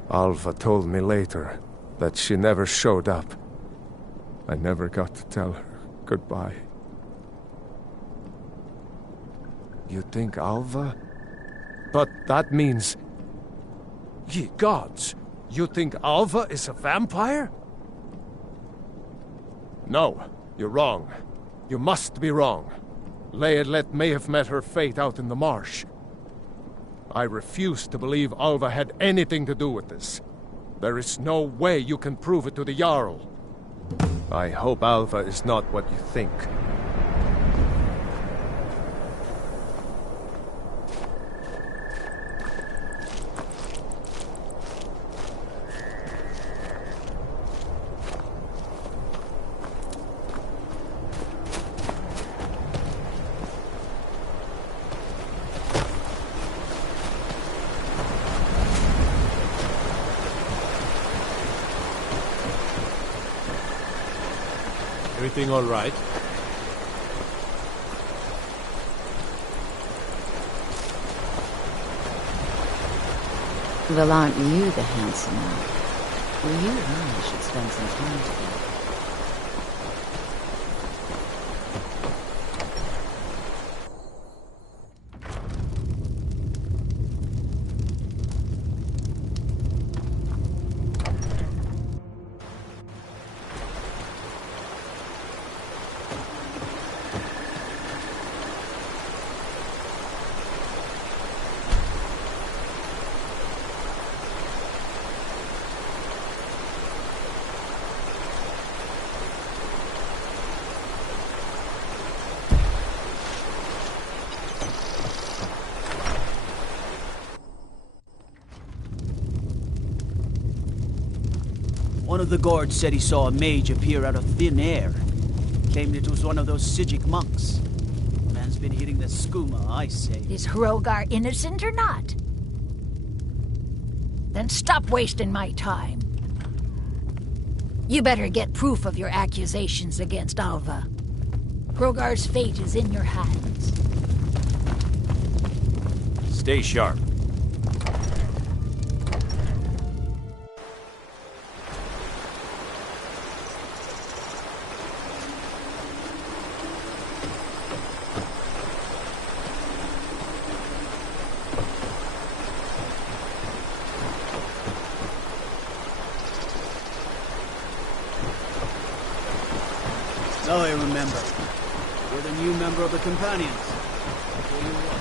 Alva told me later that she never showed up. I never got to tell her goodbye. You think Alva? But that means... Ye gods! You think Alva is a vampire? No, you're wrong. You must be wrong. Layla may have met her fate out in the marsh. I refuse to believe Alva had anything to do with this. There is no way you can prove it to the Jarl. I hope Alva is not what you think. Everything all right? Well, aren't you the handsome one? Well, you and I should spend some time together. One of the guards said he saw a mage appear out of thin air. Claimed it was one of those Sijic monks. Man's been hitting the skooma, I say. Is Hrogar innocent or not? Then stop wasting my time. You better get proof of your accusations against Alva. Hrogar's fate is in your hands. Stay sharp. Now I remember. You're the new member of the Companions. I'll tell you what.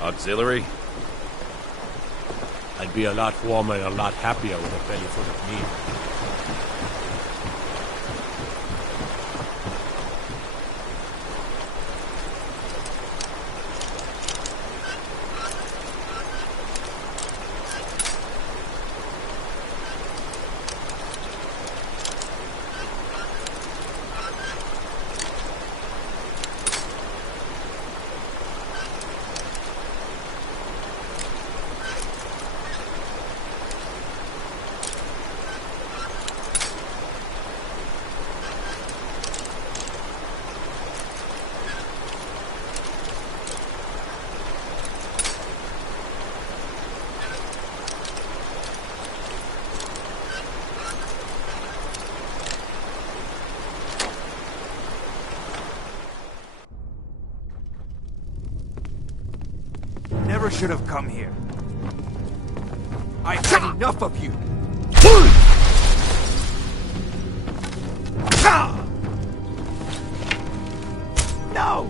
Auxiliary? I'd be a lot warmer and a lot happier with a belly full of meat. Never should have come here. I've had enough of you. No!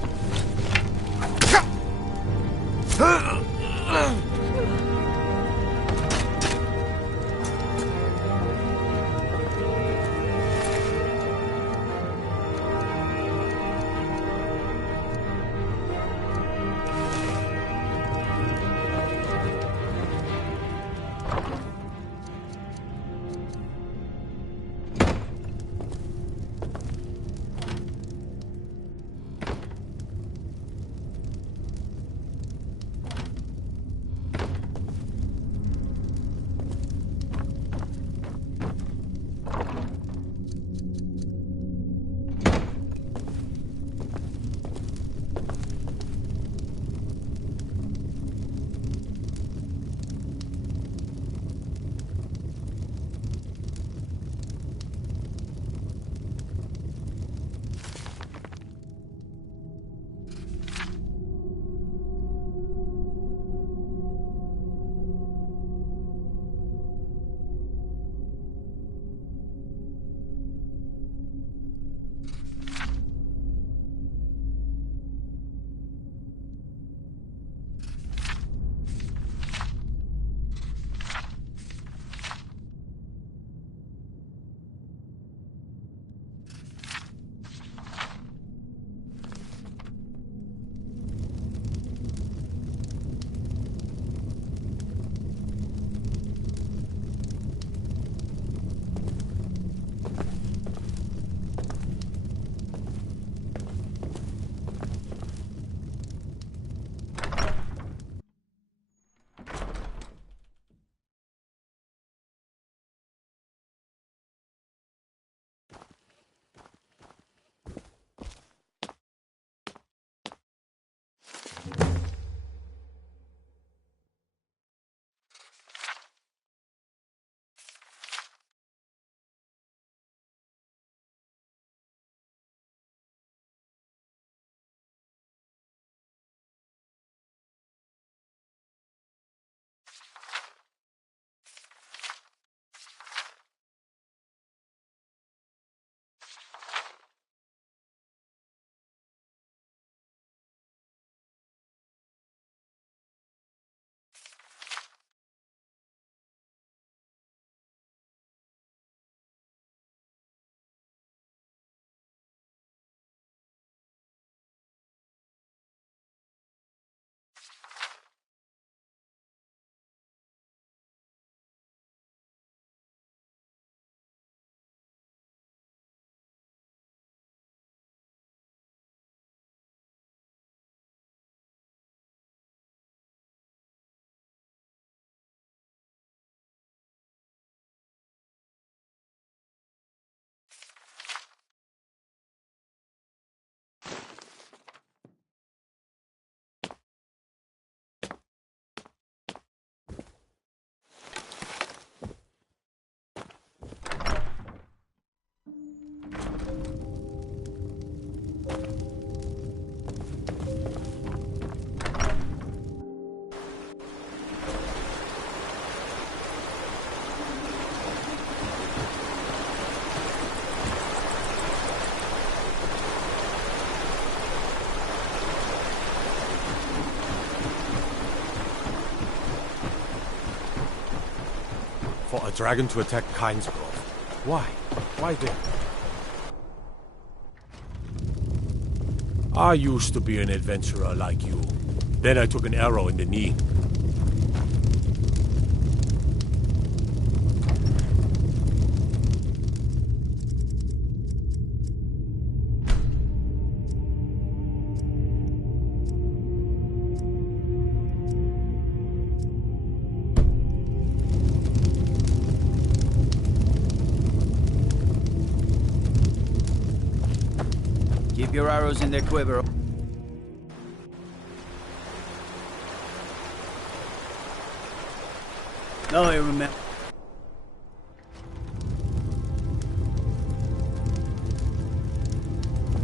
for a dragon to attack Kynesgrove. Why? Why there? I used to be an adventurer like you. Then I took an arrow in the knee. Keep your arrows in their quiver. No, I remember.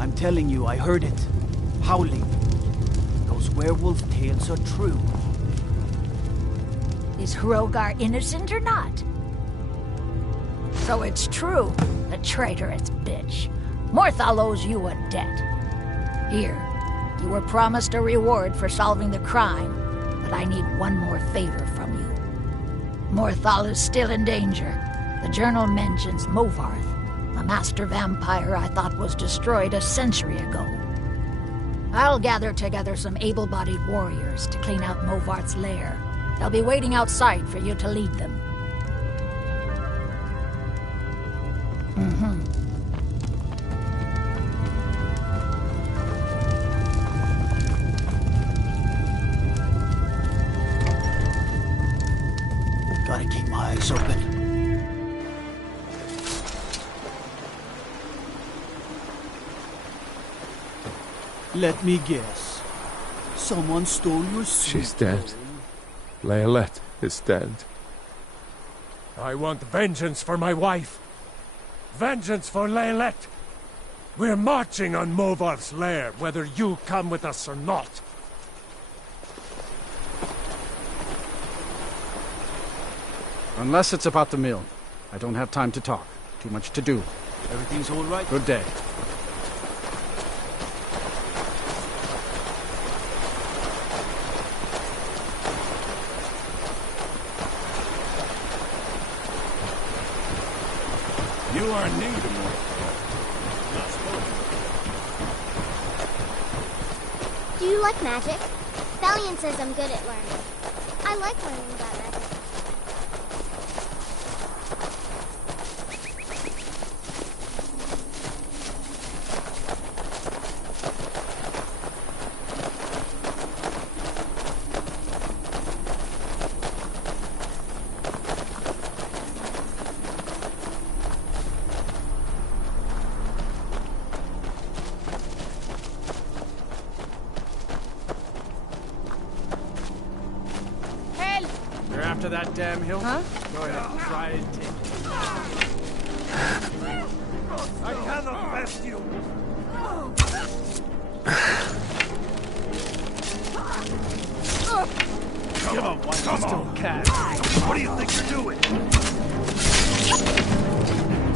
I'm telling you, I heard it. Howling. Those werewolf tales are true. Is Hrogar innocent or not? So it's true, the traitorous bitch. Morthal owes you a debt. Here, you were promised a reward for solving the crime, but I need one more favor from you. Morthal is still in danger. The journal mentions Movarth, the master vampire I thought was destroyed a century ago. I'll gather together some able-bodied warriors to clean out Movarth's lair. They'll be waiting outside for you to lead them. Gotta keep my eyes open. Let me guess. Someone stole your suit. She's dead. Leolette is dead. I want vengeance for my wife. Vengeance for Leolette. We're marching on Movarth's lair, whether you come with us or not. Unless it's about the mill. I don't have time to talk. Too much to do. Everything's all right? Good day. You are new to me. Do you like magic? Valiant says I'm good at learning. I like learning about magic. You're after that damn hill? Huh? Go ahead, try and take it. I cannot rest you. Come on, why come still on. can? What do you think you're doing?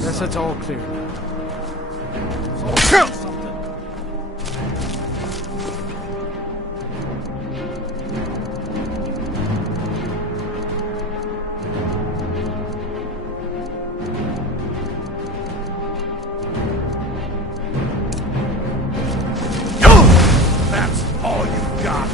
Guess it's all clear now. That's all you got.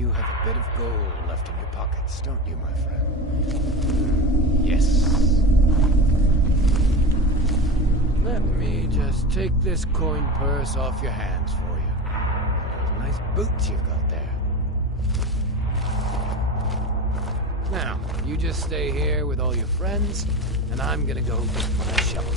You have a bit of gold left in your pockets, don't you, my friend? Yes. Let me just take this coin purse off your hands for you. Those nice boots you've got there. Now, you just stay here with all your friends, and I'm gonna go get my shovel.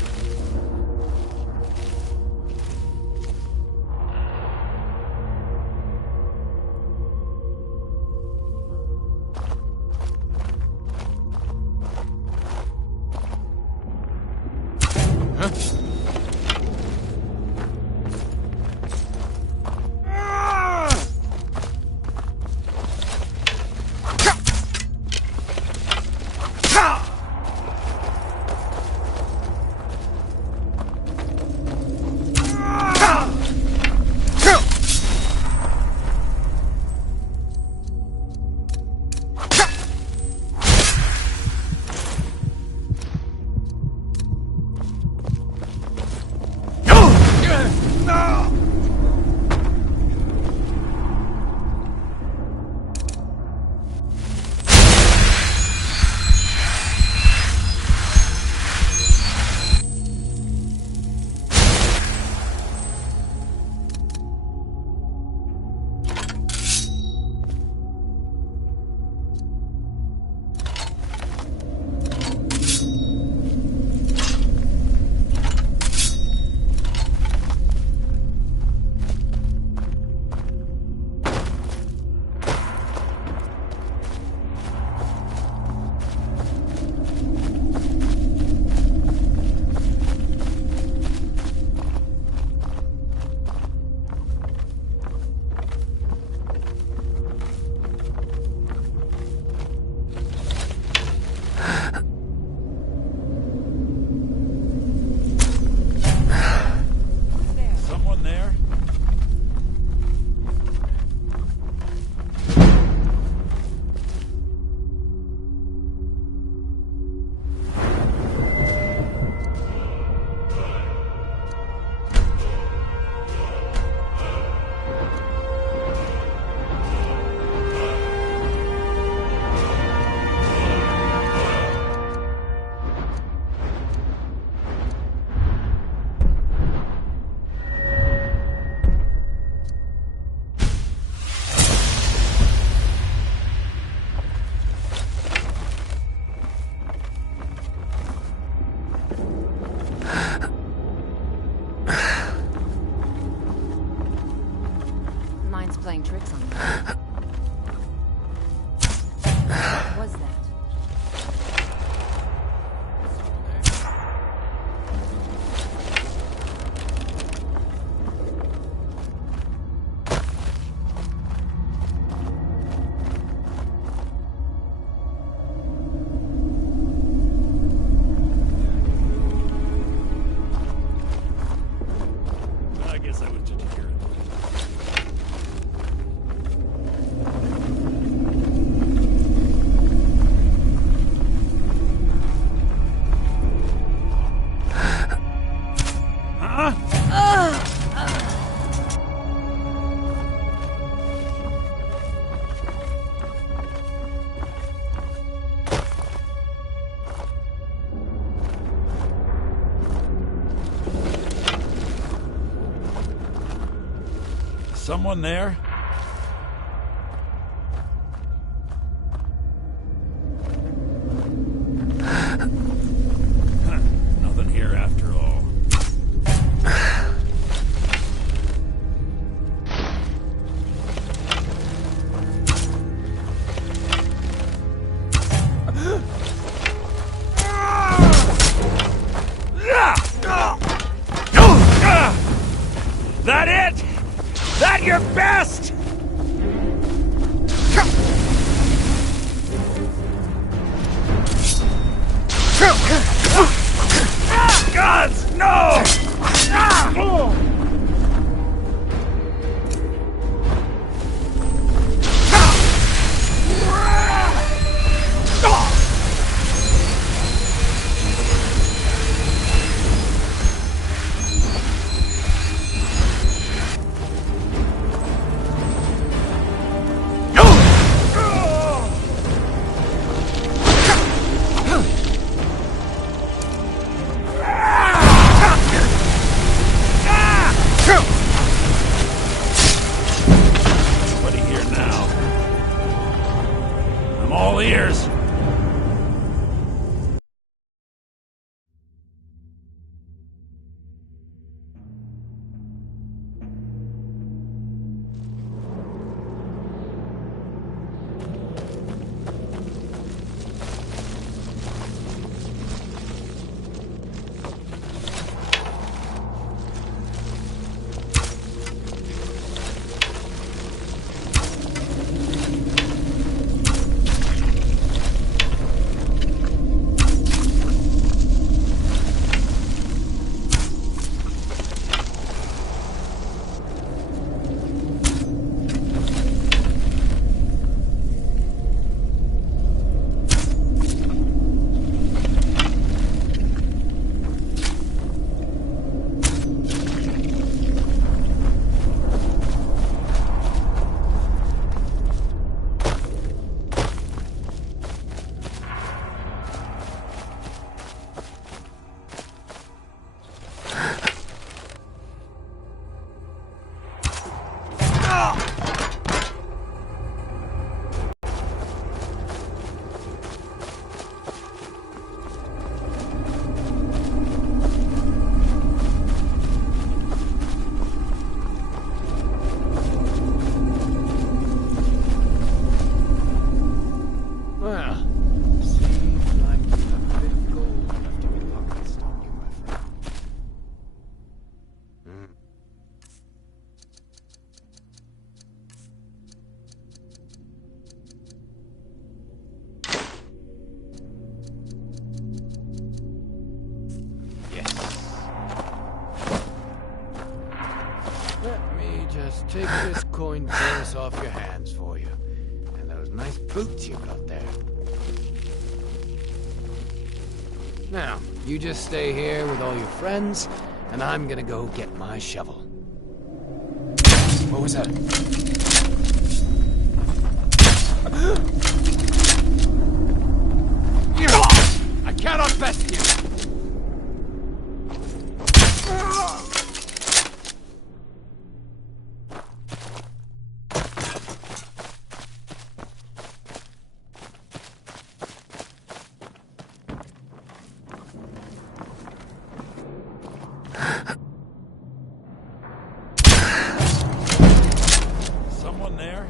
Playing tricks on me. What was that? I guess I would just hear it. Someone there? Nothing here after all. That it? That your best? Gods, no! All ears! Just take this coin purse off your hands for you. And those nice boots you got there. Now, you just stay here with all your friends, and I'm gonna go get my shovel. What was that? I cannot best you! Someone there?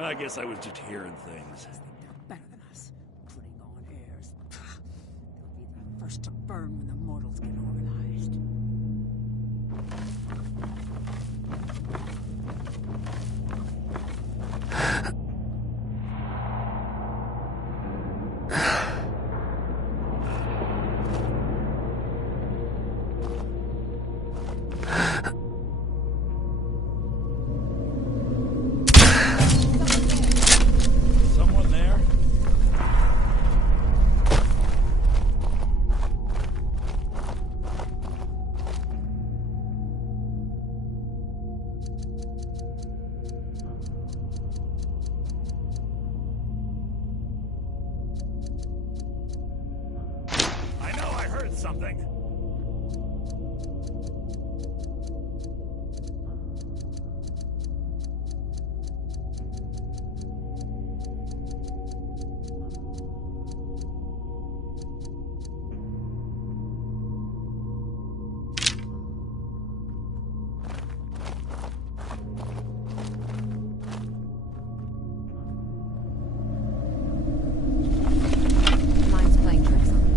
I guess I was just hearing things. They're better than us. Putting on airs. They'll be the first to burn when the mortals get organized. Something. Mine's playing tricks on me.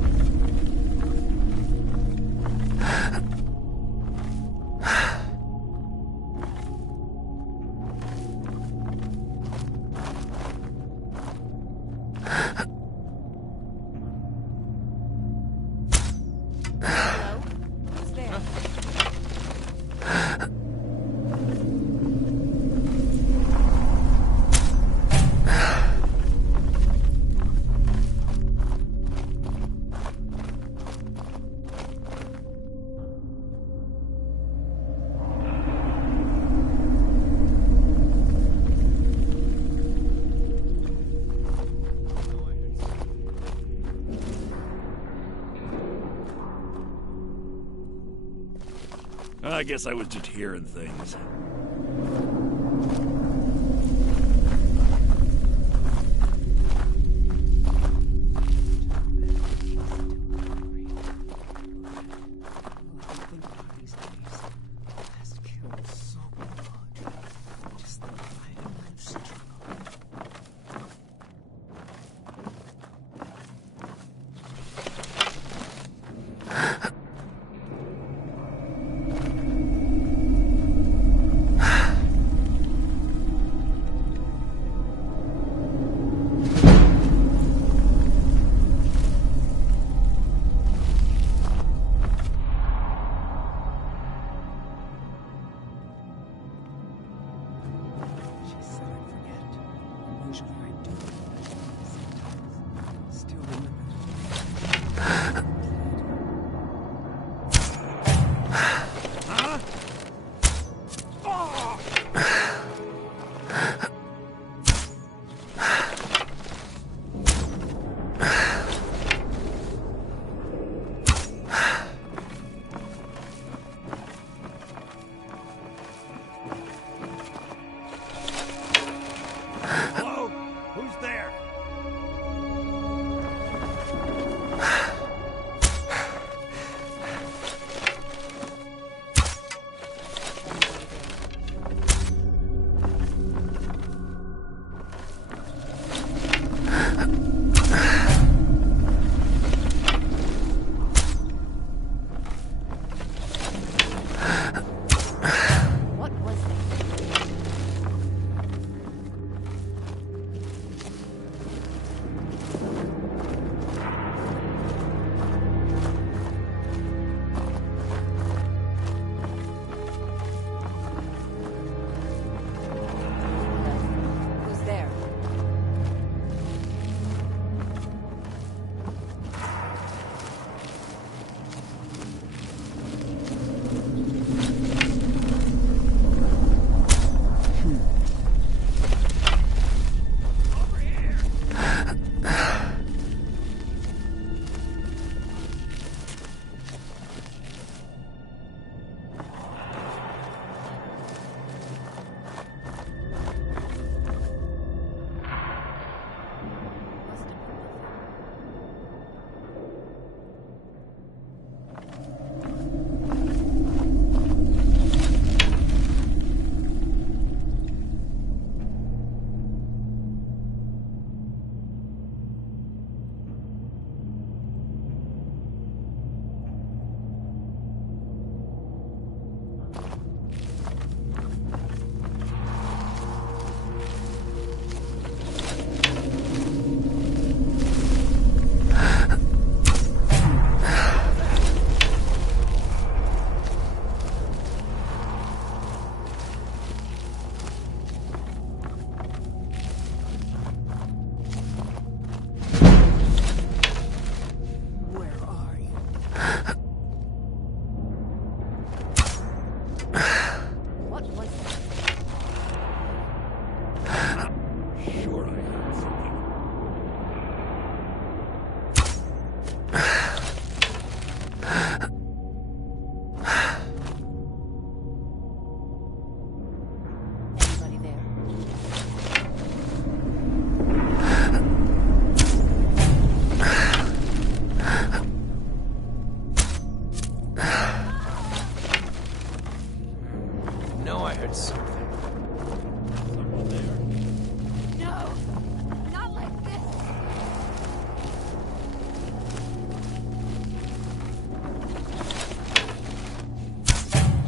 I guess I was just hearing things.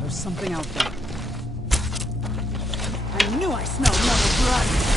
Something out there. I knew I smelled another blood.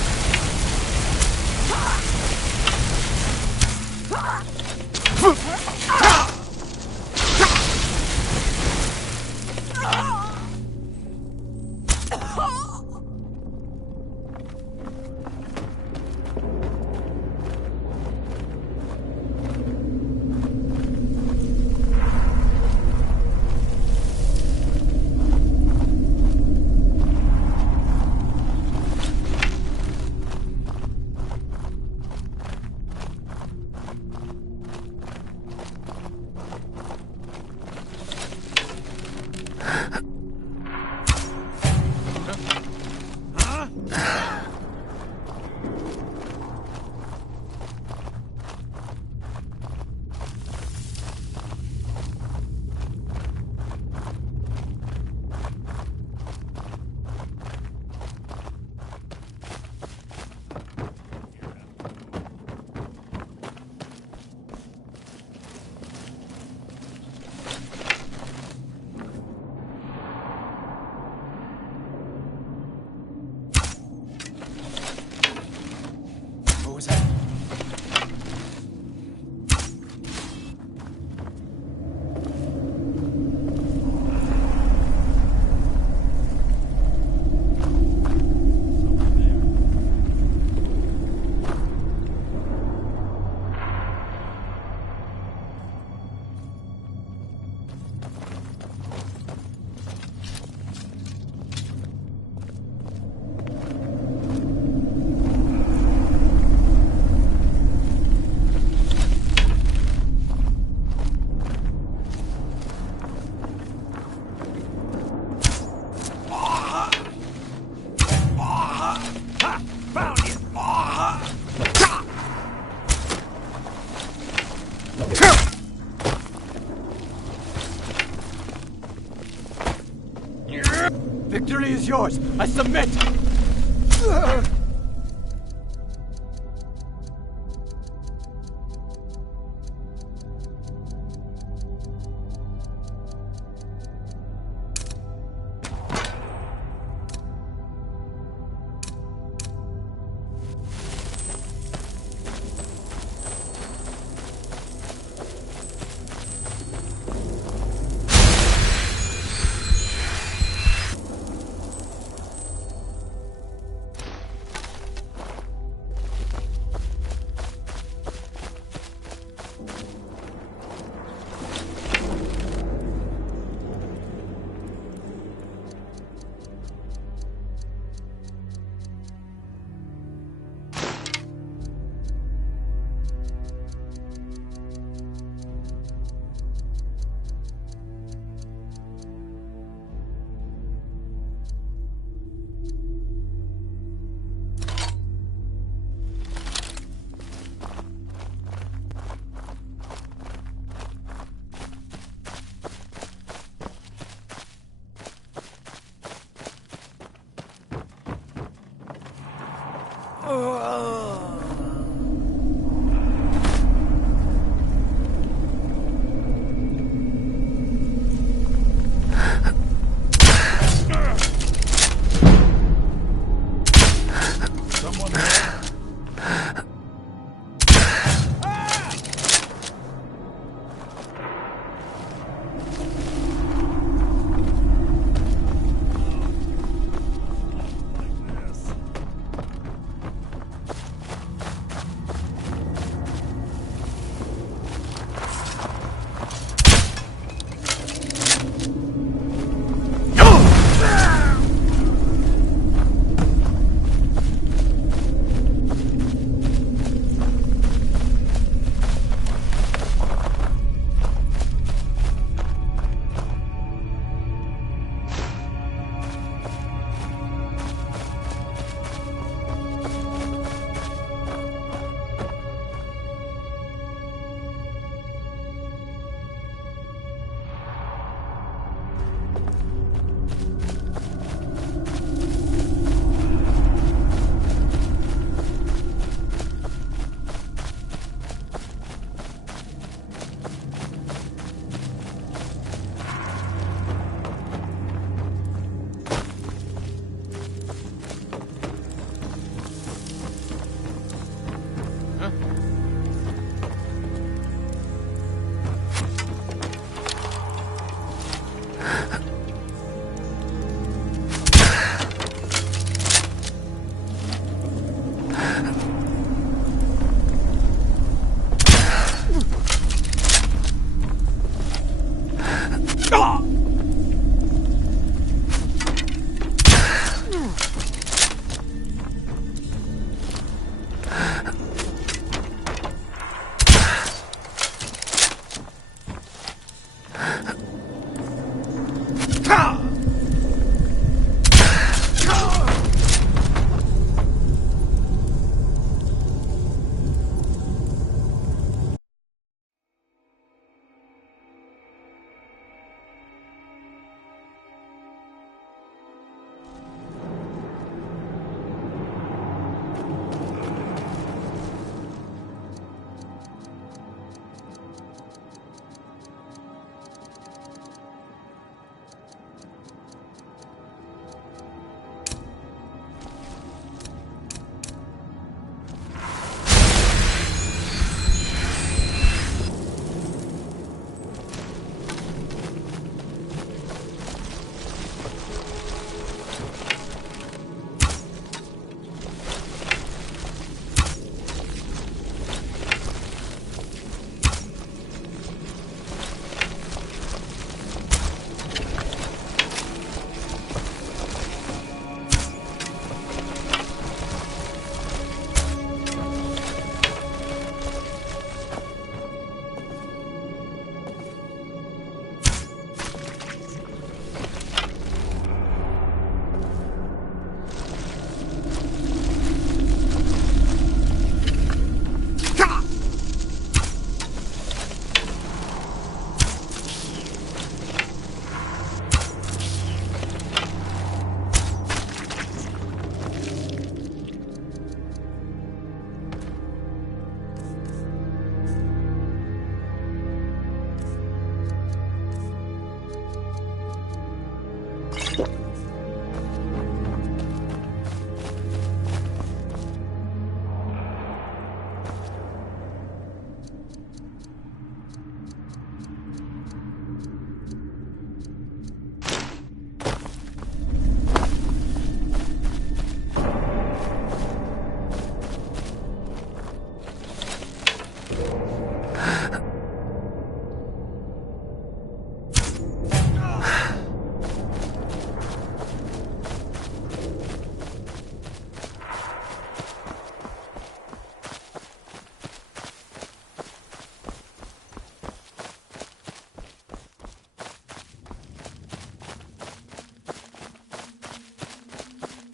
Victory is yours. I submit.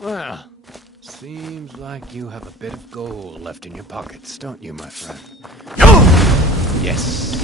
Well, seems like you have a bit of gold left in your pockets, don't you, my friend? Yes.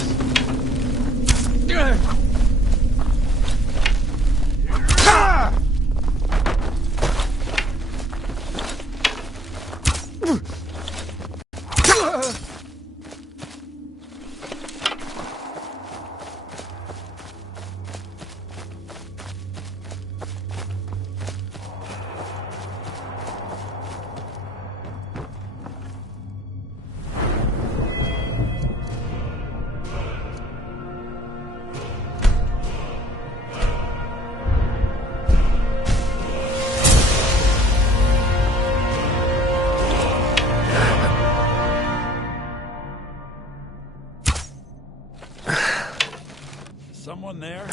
Someone there?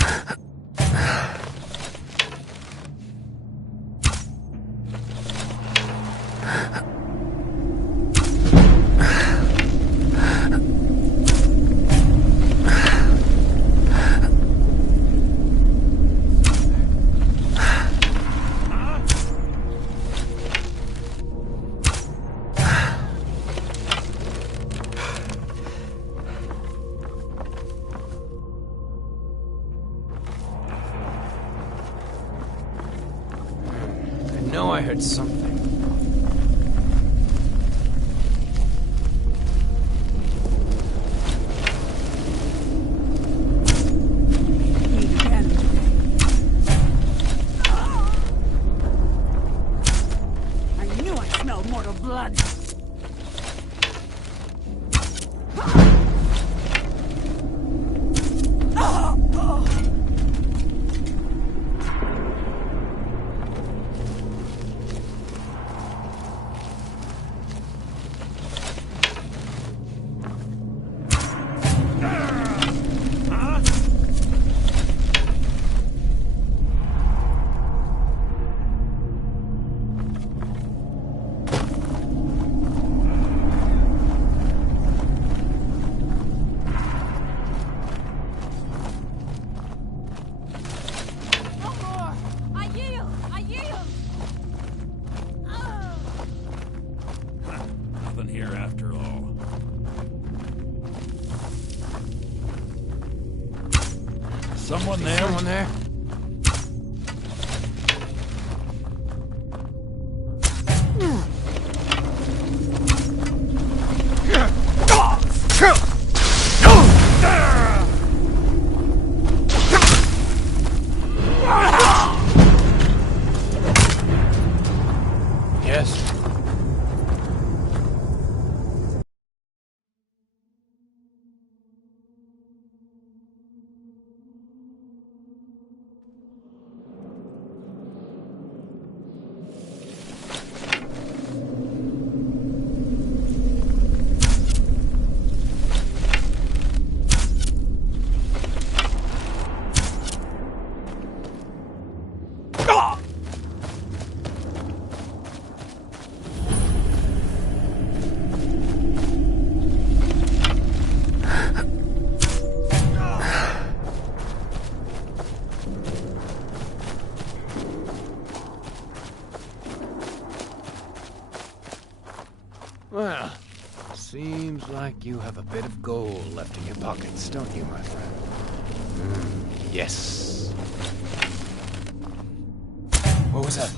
I heard something. I knew I smelled mortal blood. Here after all. Someone there? Someone there? Yes. Well, seems like you have a bit of gold left in your pockets, don't you, my friend? Yes. What was that?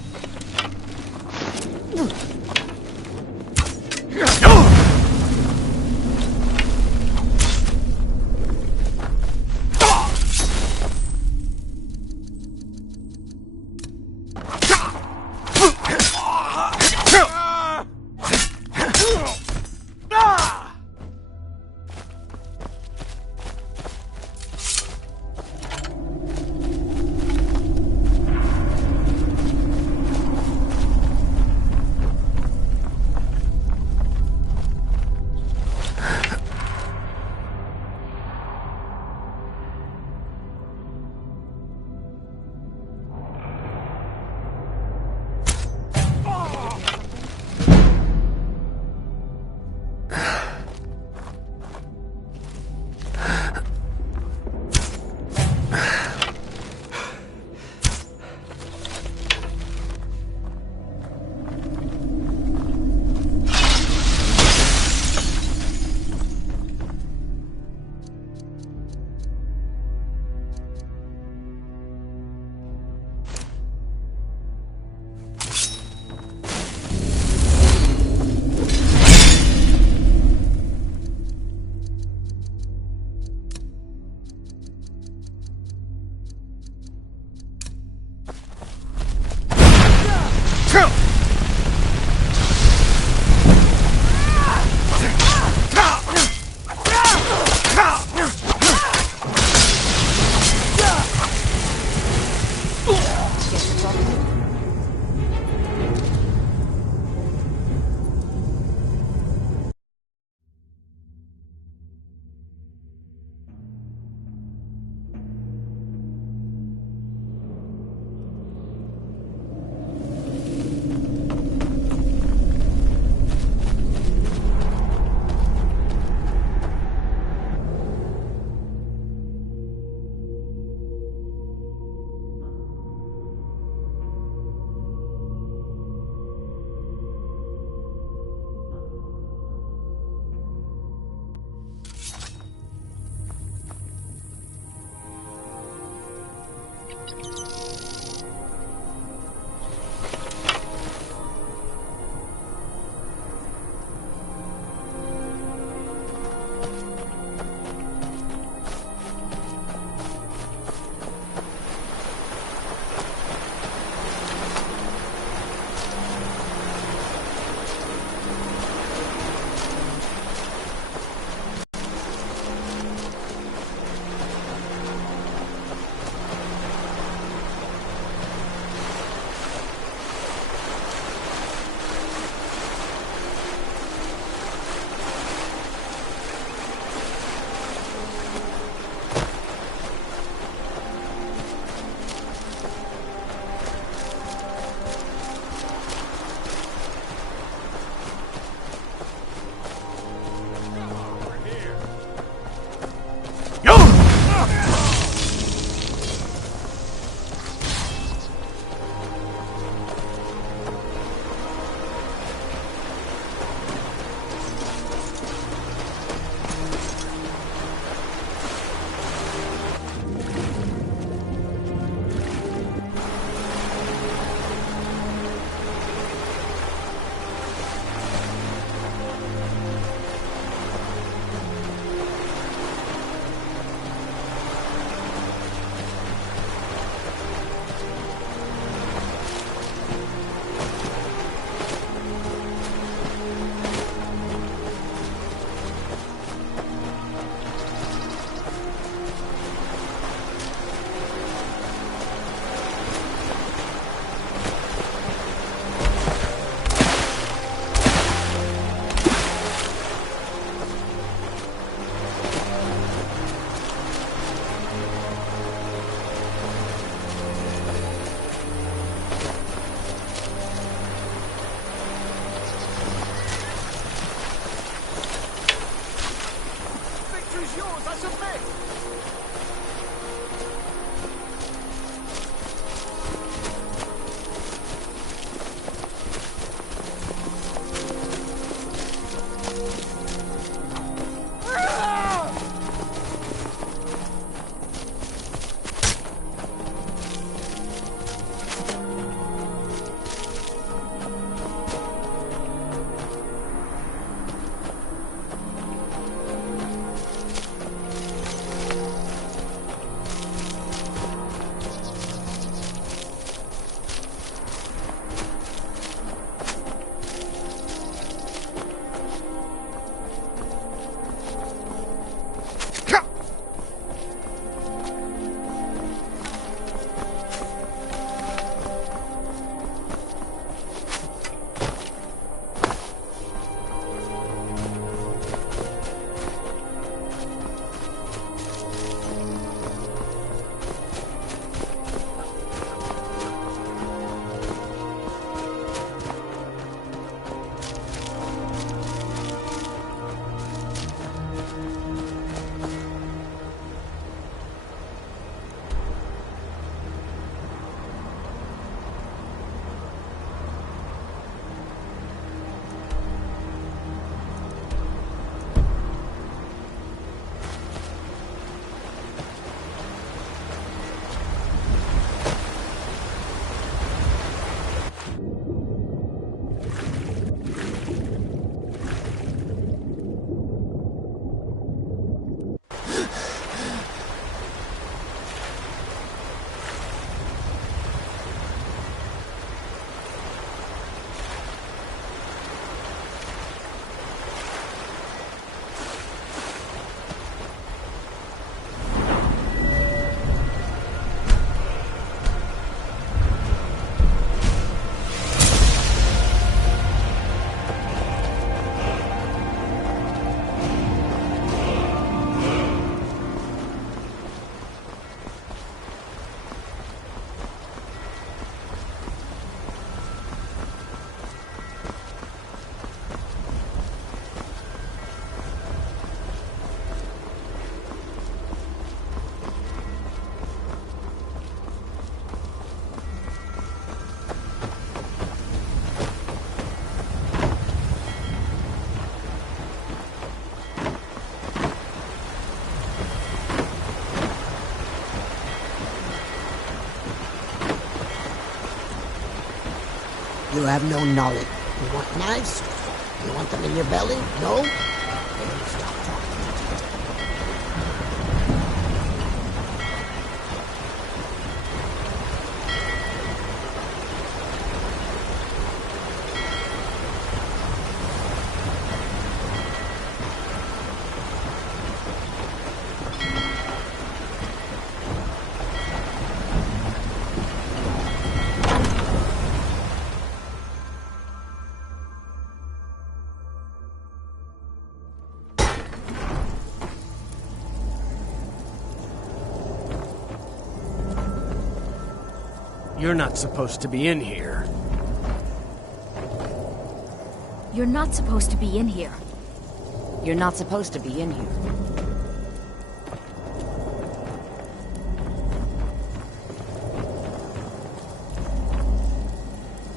You have no knowledge. You want knives? You want them in your belly? No? Then you stop talking. You're not supposed to be in here. You're not supposed to be in here. You're not supposed to be in here.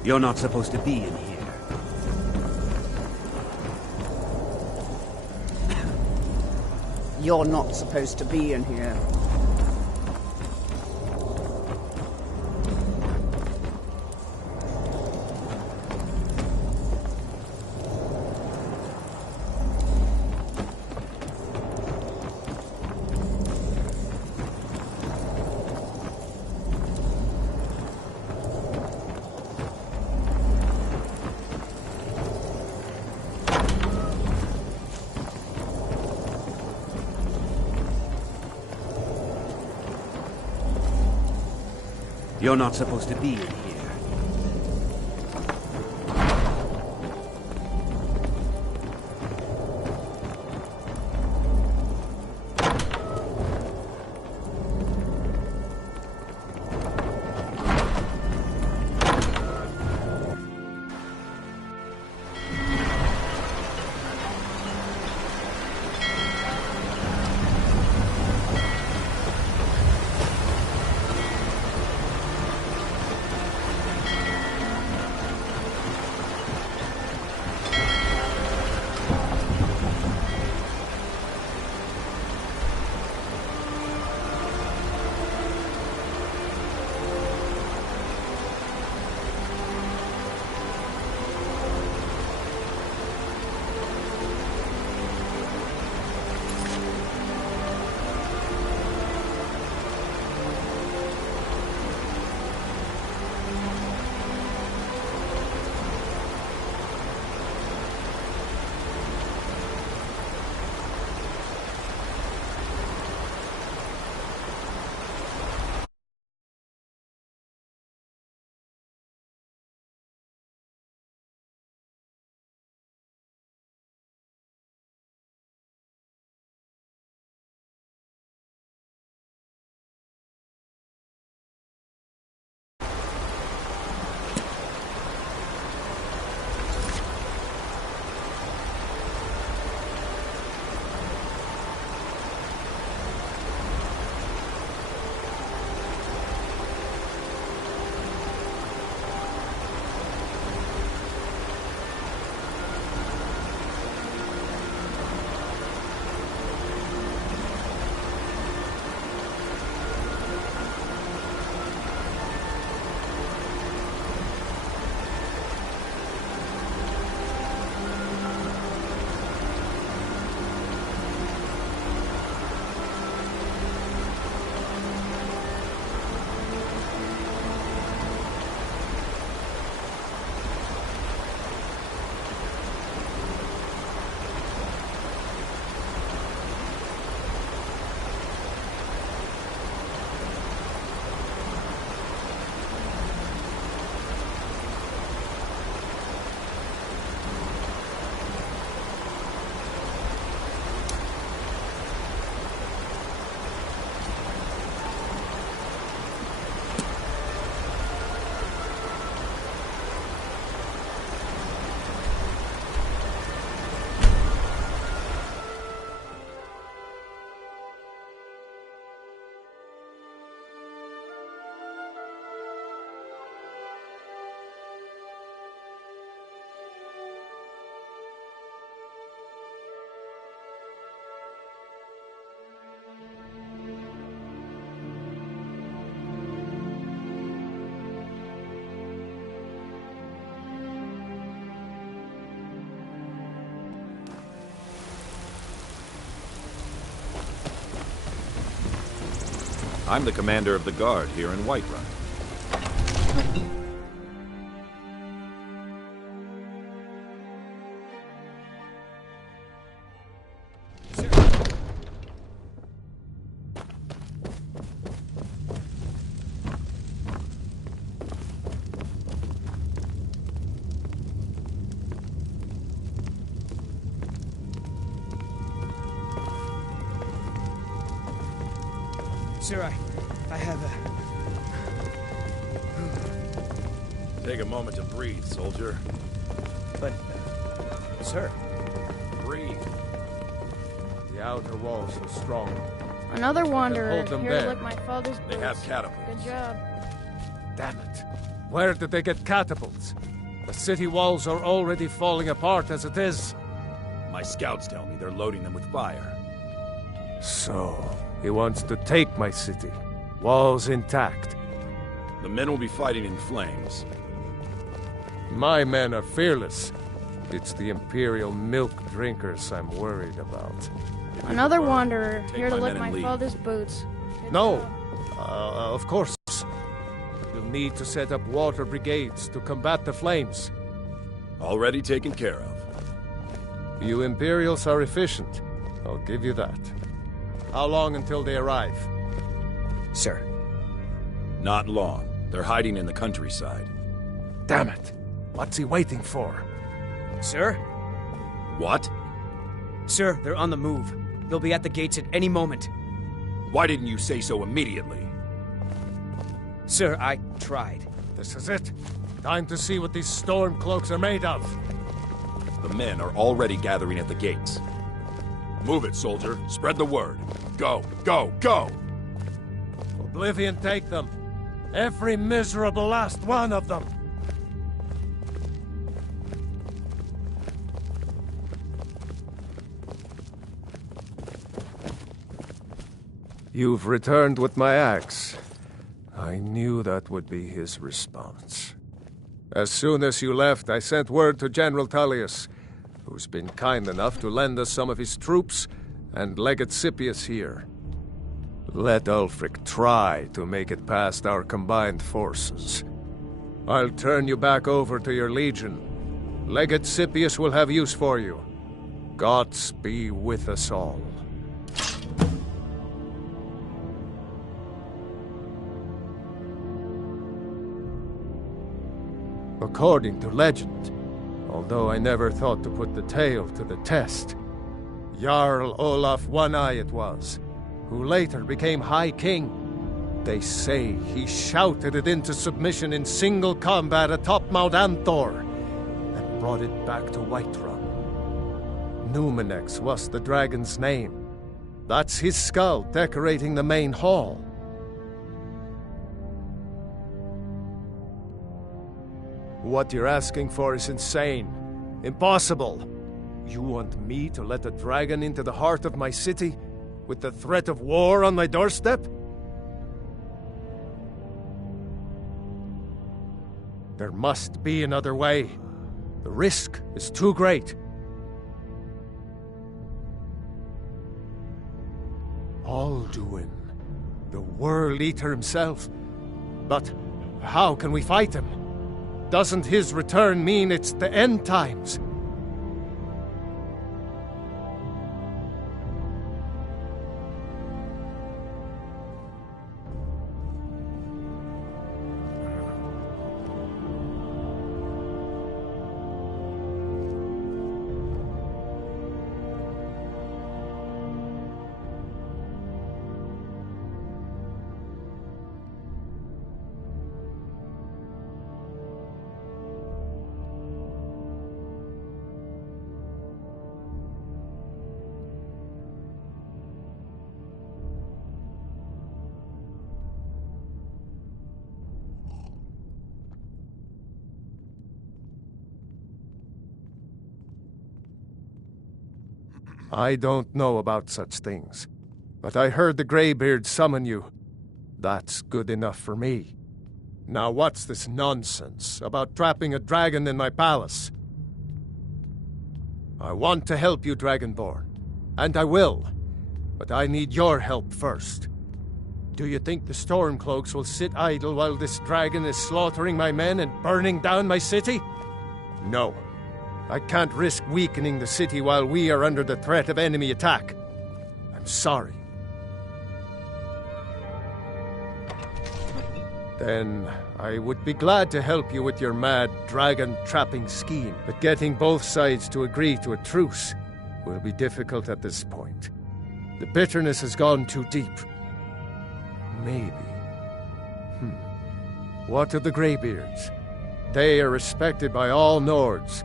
You're not supposed to be in here. You're not supposed to be in here. You're not supposed to be in here. I'm the commander of the guard here in Whiterun. Sir, I have a... Take a moment to breathe, soldier. But, sir... Breathe. The outer walls are strong. Another wanderer hold them here there. to lick my father's boots. They have catapults. Good job. Damn it. Where did they get catapults? The city walls are already falling apart as it is. My scouts tell me they're loading them with fire. So, he wants to take my city. Walls intact. The men will be fighting in flames. My men are fearless. It's the Imperial milk drinkers I'm worried about. Another wanderer Take here to my lick men my and leave. father's boots. Good No, job. of course. We'll need to set up water brigades to combat the flames. Already taken care of. You Imperials are efficient. I'll give you that. How long until they arrive? Sir. Not long. They're hiding in the countryside. Damn it! What's he waiting for? Sir? What? Sir, they're on the move. They'll be at the gates at any moment. Why didn't you say so immediately? Sir, I tried. This is it. Time to see what these storm cloaks are made of. The men are already gathering at the gates. Move it, soldier. Spread the word. Go, go, go! Oblivion take them. Every miserable last one of them. You've returned with my axe. I knew that would be his response. As soon as you left, I sent word to General Tullius, who's been kind enough to lend us some of his troops, and Legate Scipius here. Let Ulfric try to make it past our combined forces. I'll turn you back over to your legion. Legate Scipius will have use for you. Gods be with us all. According to legend, although I never thought to put the tale to the test, Jarl Olaf One-Eye it was, who later became High King. They say he shouted it into submission in single combat atop Mount Anthor, and brought it back to Whiterun. Numenex was the dragon's name. That's his skull decorating the main hall. What you're asking for is insane. Impossible. You want me to let a dragon into the heart of my city, with the threat of war on my doorstep? There must be another way. The risk is too great. Alduin, the World Eater himself. But how can we fight him? Doesn't his return mean it's the end times? I don't know about such things, but I heard the Greybeard summon you. That's good enough for me. Now what's this nonsense about trapping a dragon in my palace? I want to help you, Dragonborn, and I will, but I need your help first. Do you think the Stormcloaks will sit idle while this dragon is slaughtering my men and burning down my city? No. I can't risk weakening the city while we are under the threat of enemy attack. I'm sorry. Then I would be glad to help you with your mad dragon-trapping scheme, but getting both sides to agree to a truce will be difficult at this point. The bitterness has gone too deep. Maybe. What of the Greybeards? They are respected by all Nords.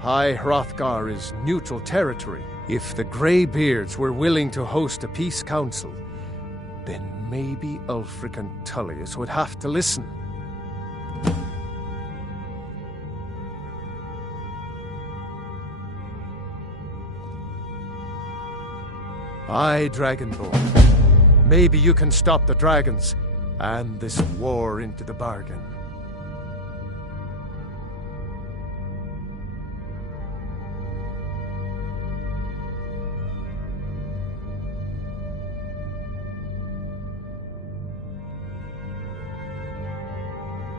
High Hrothgar is neutral territory. If the Greybeards were willing to host a peace council, then maybe Ulfric and Tullius would have to listen. Aye, Dragonborn. Maybe you can stop the dragons, and this war into the bargain.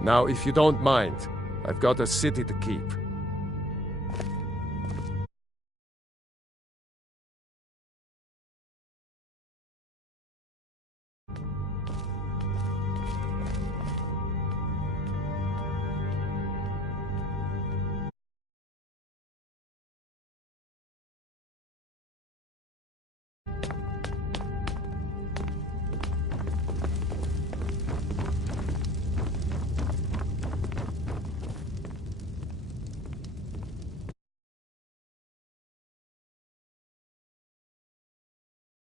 Now, if you don't mind, I've got a city to keep.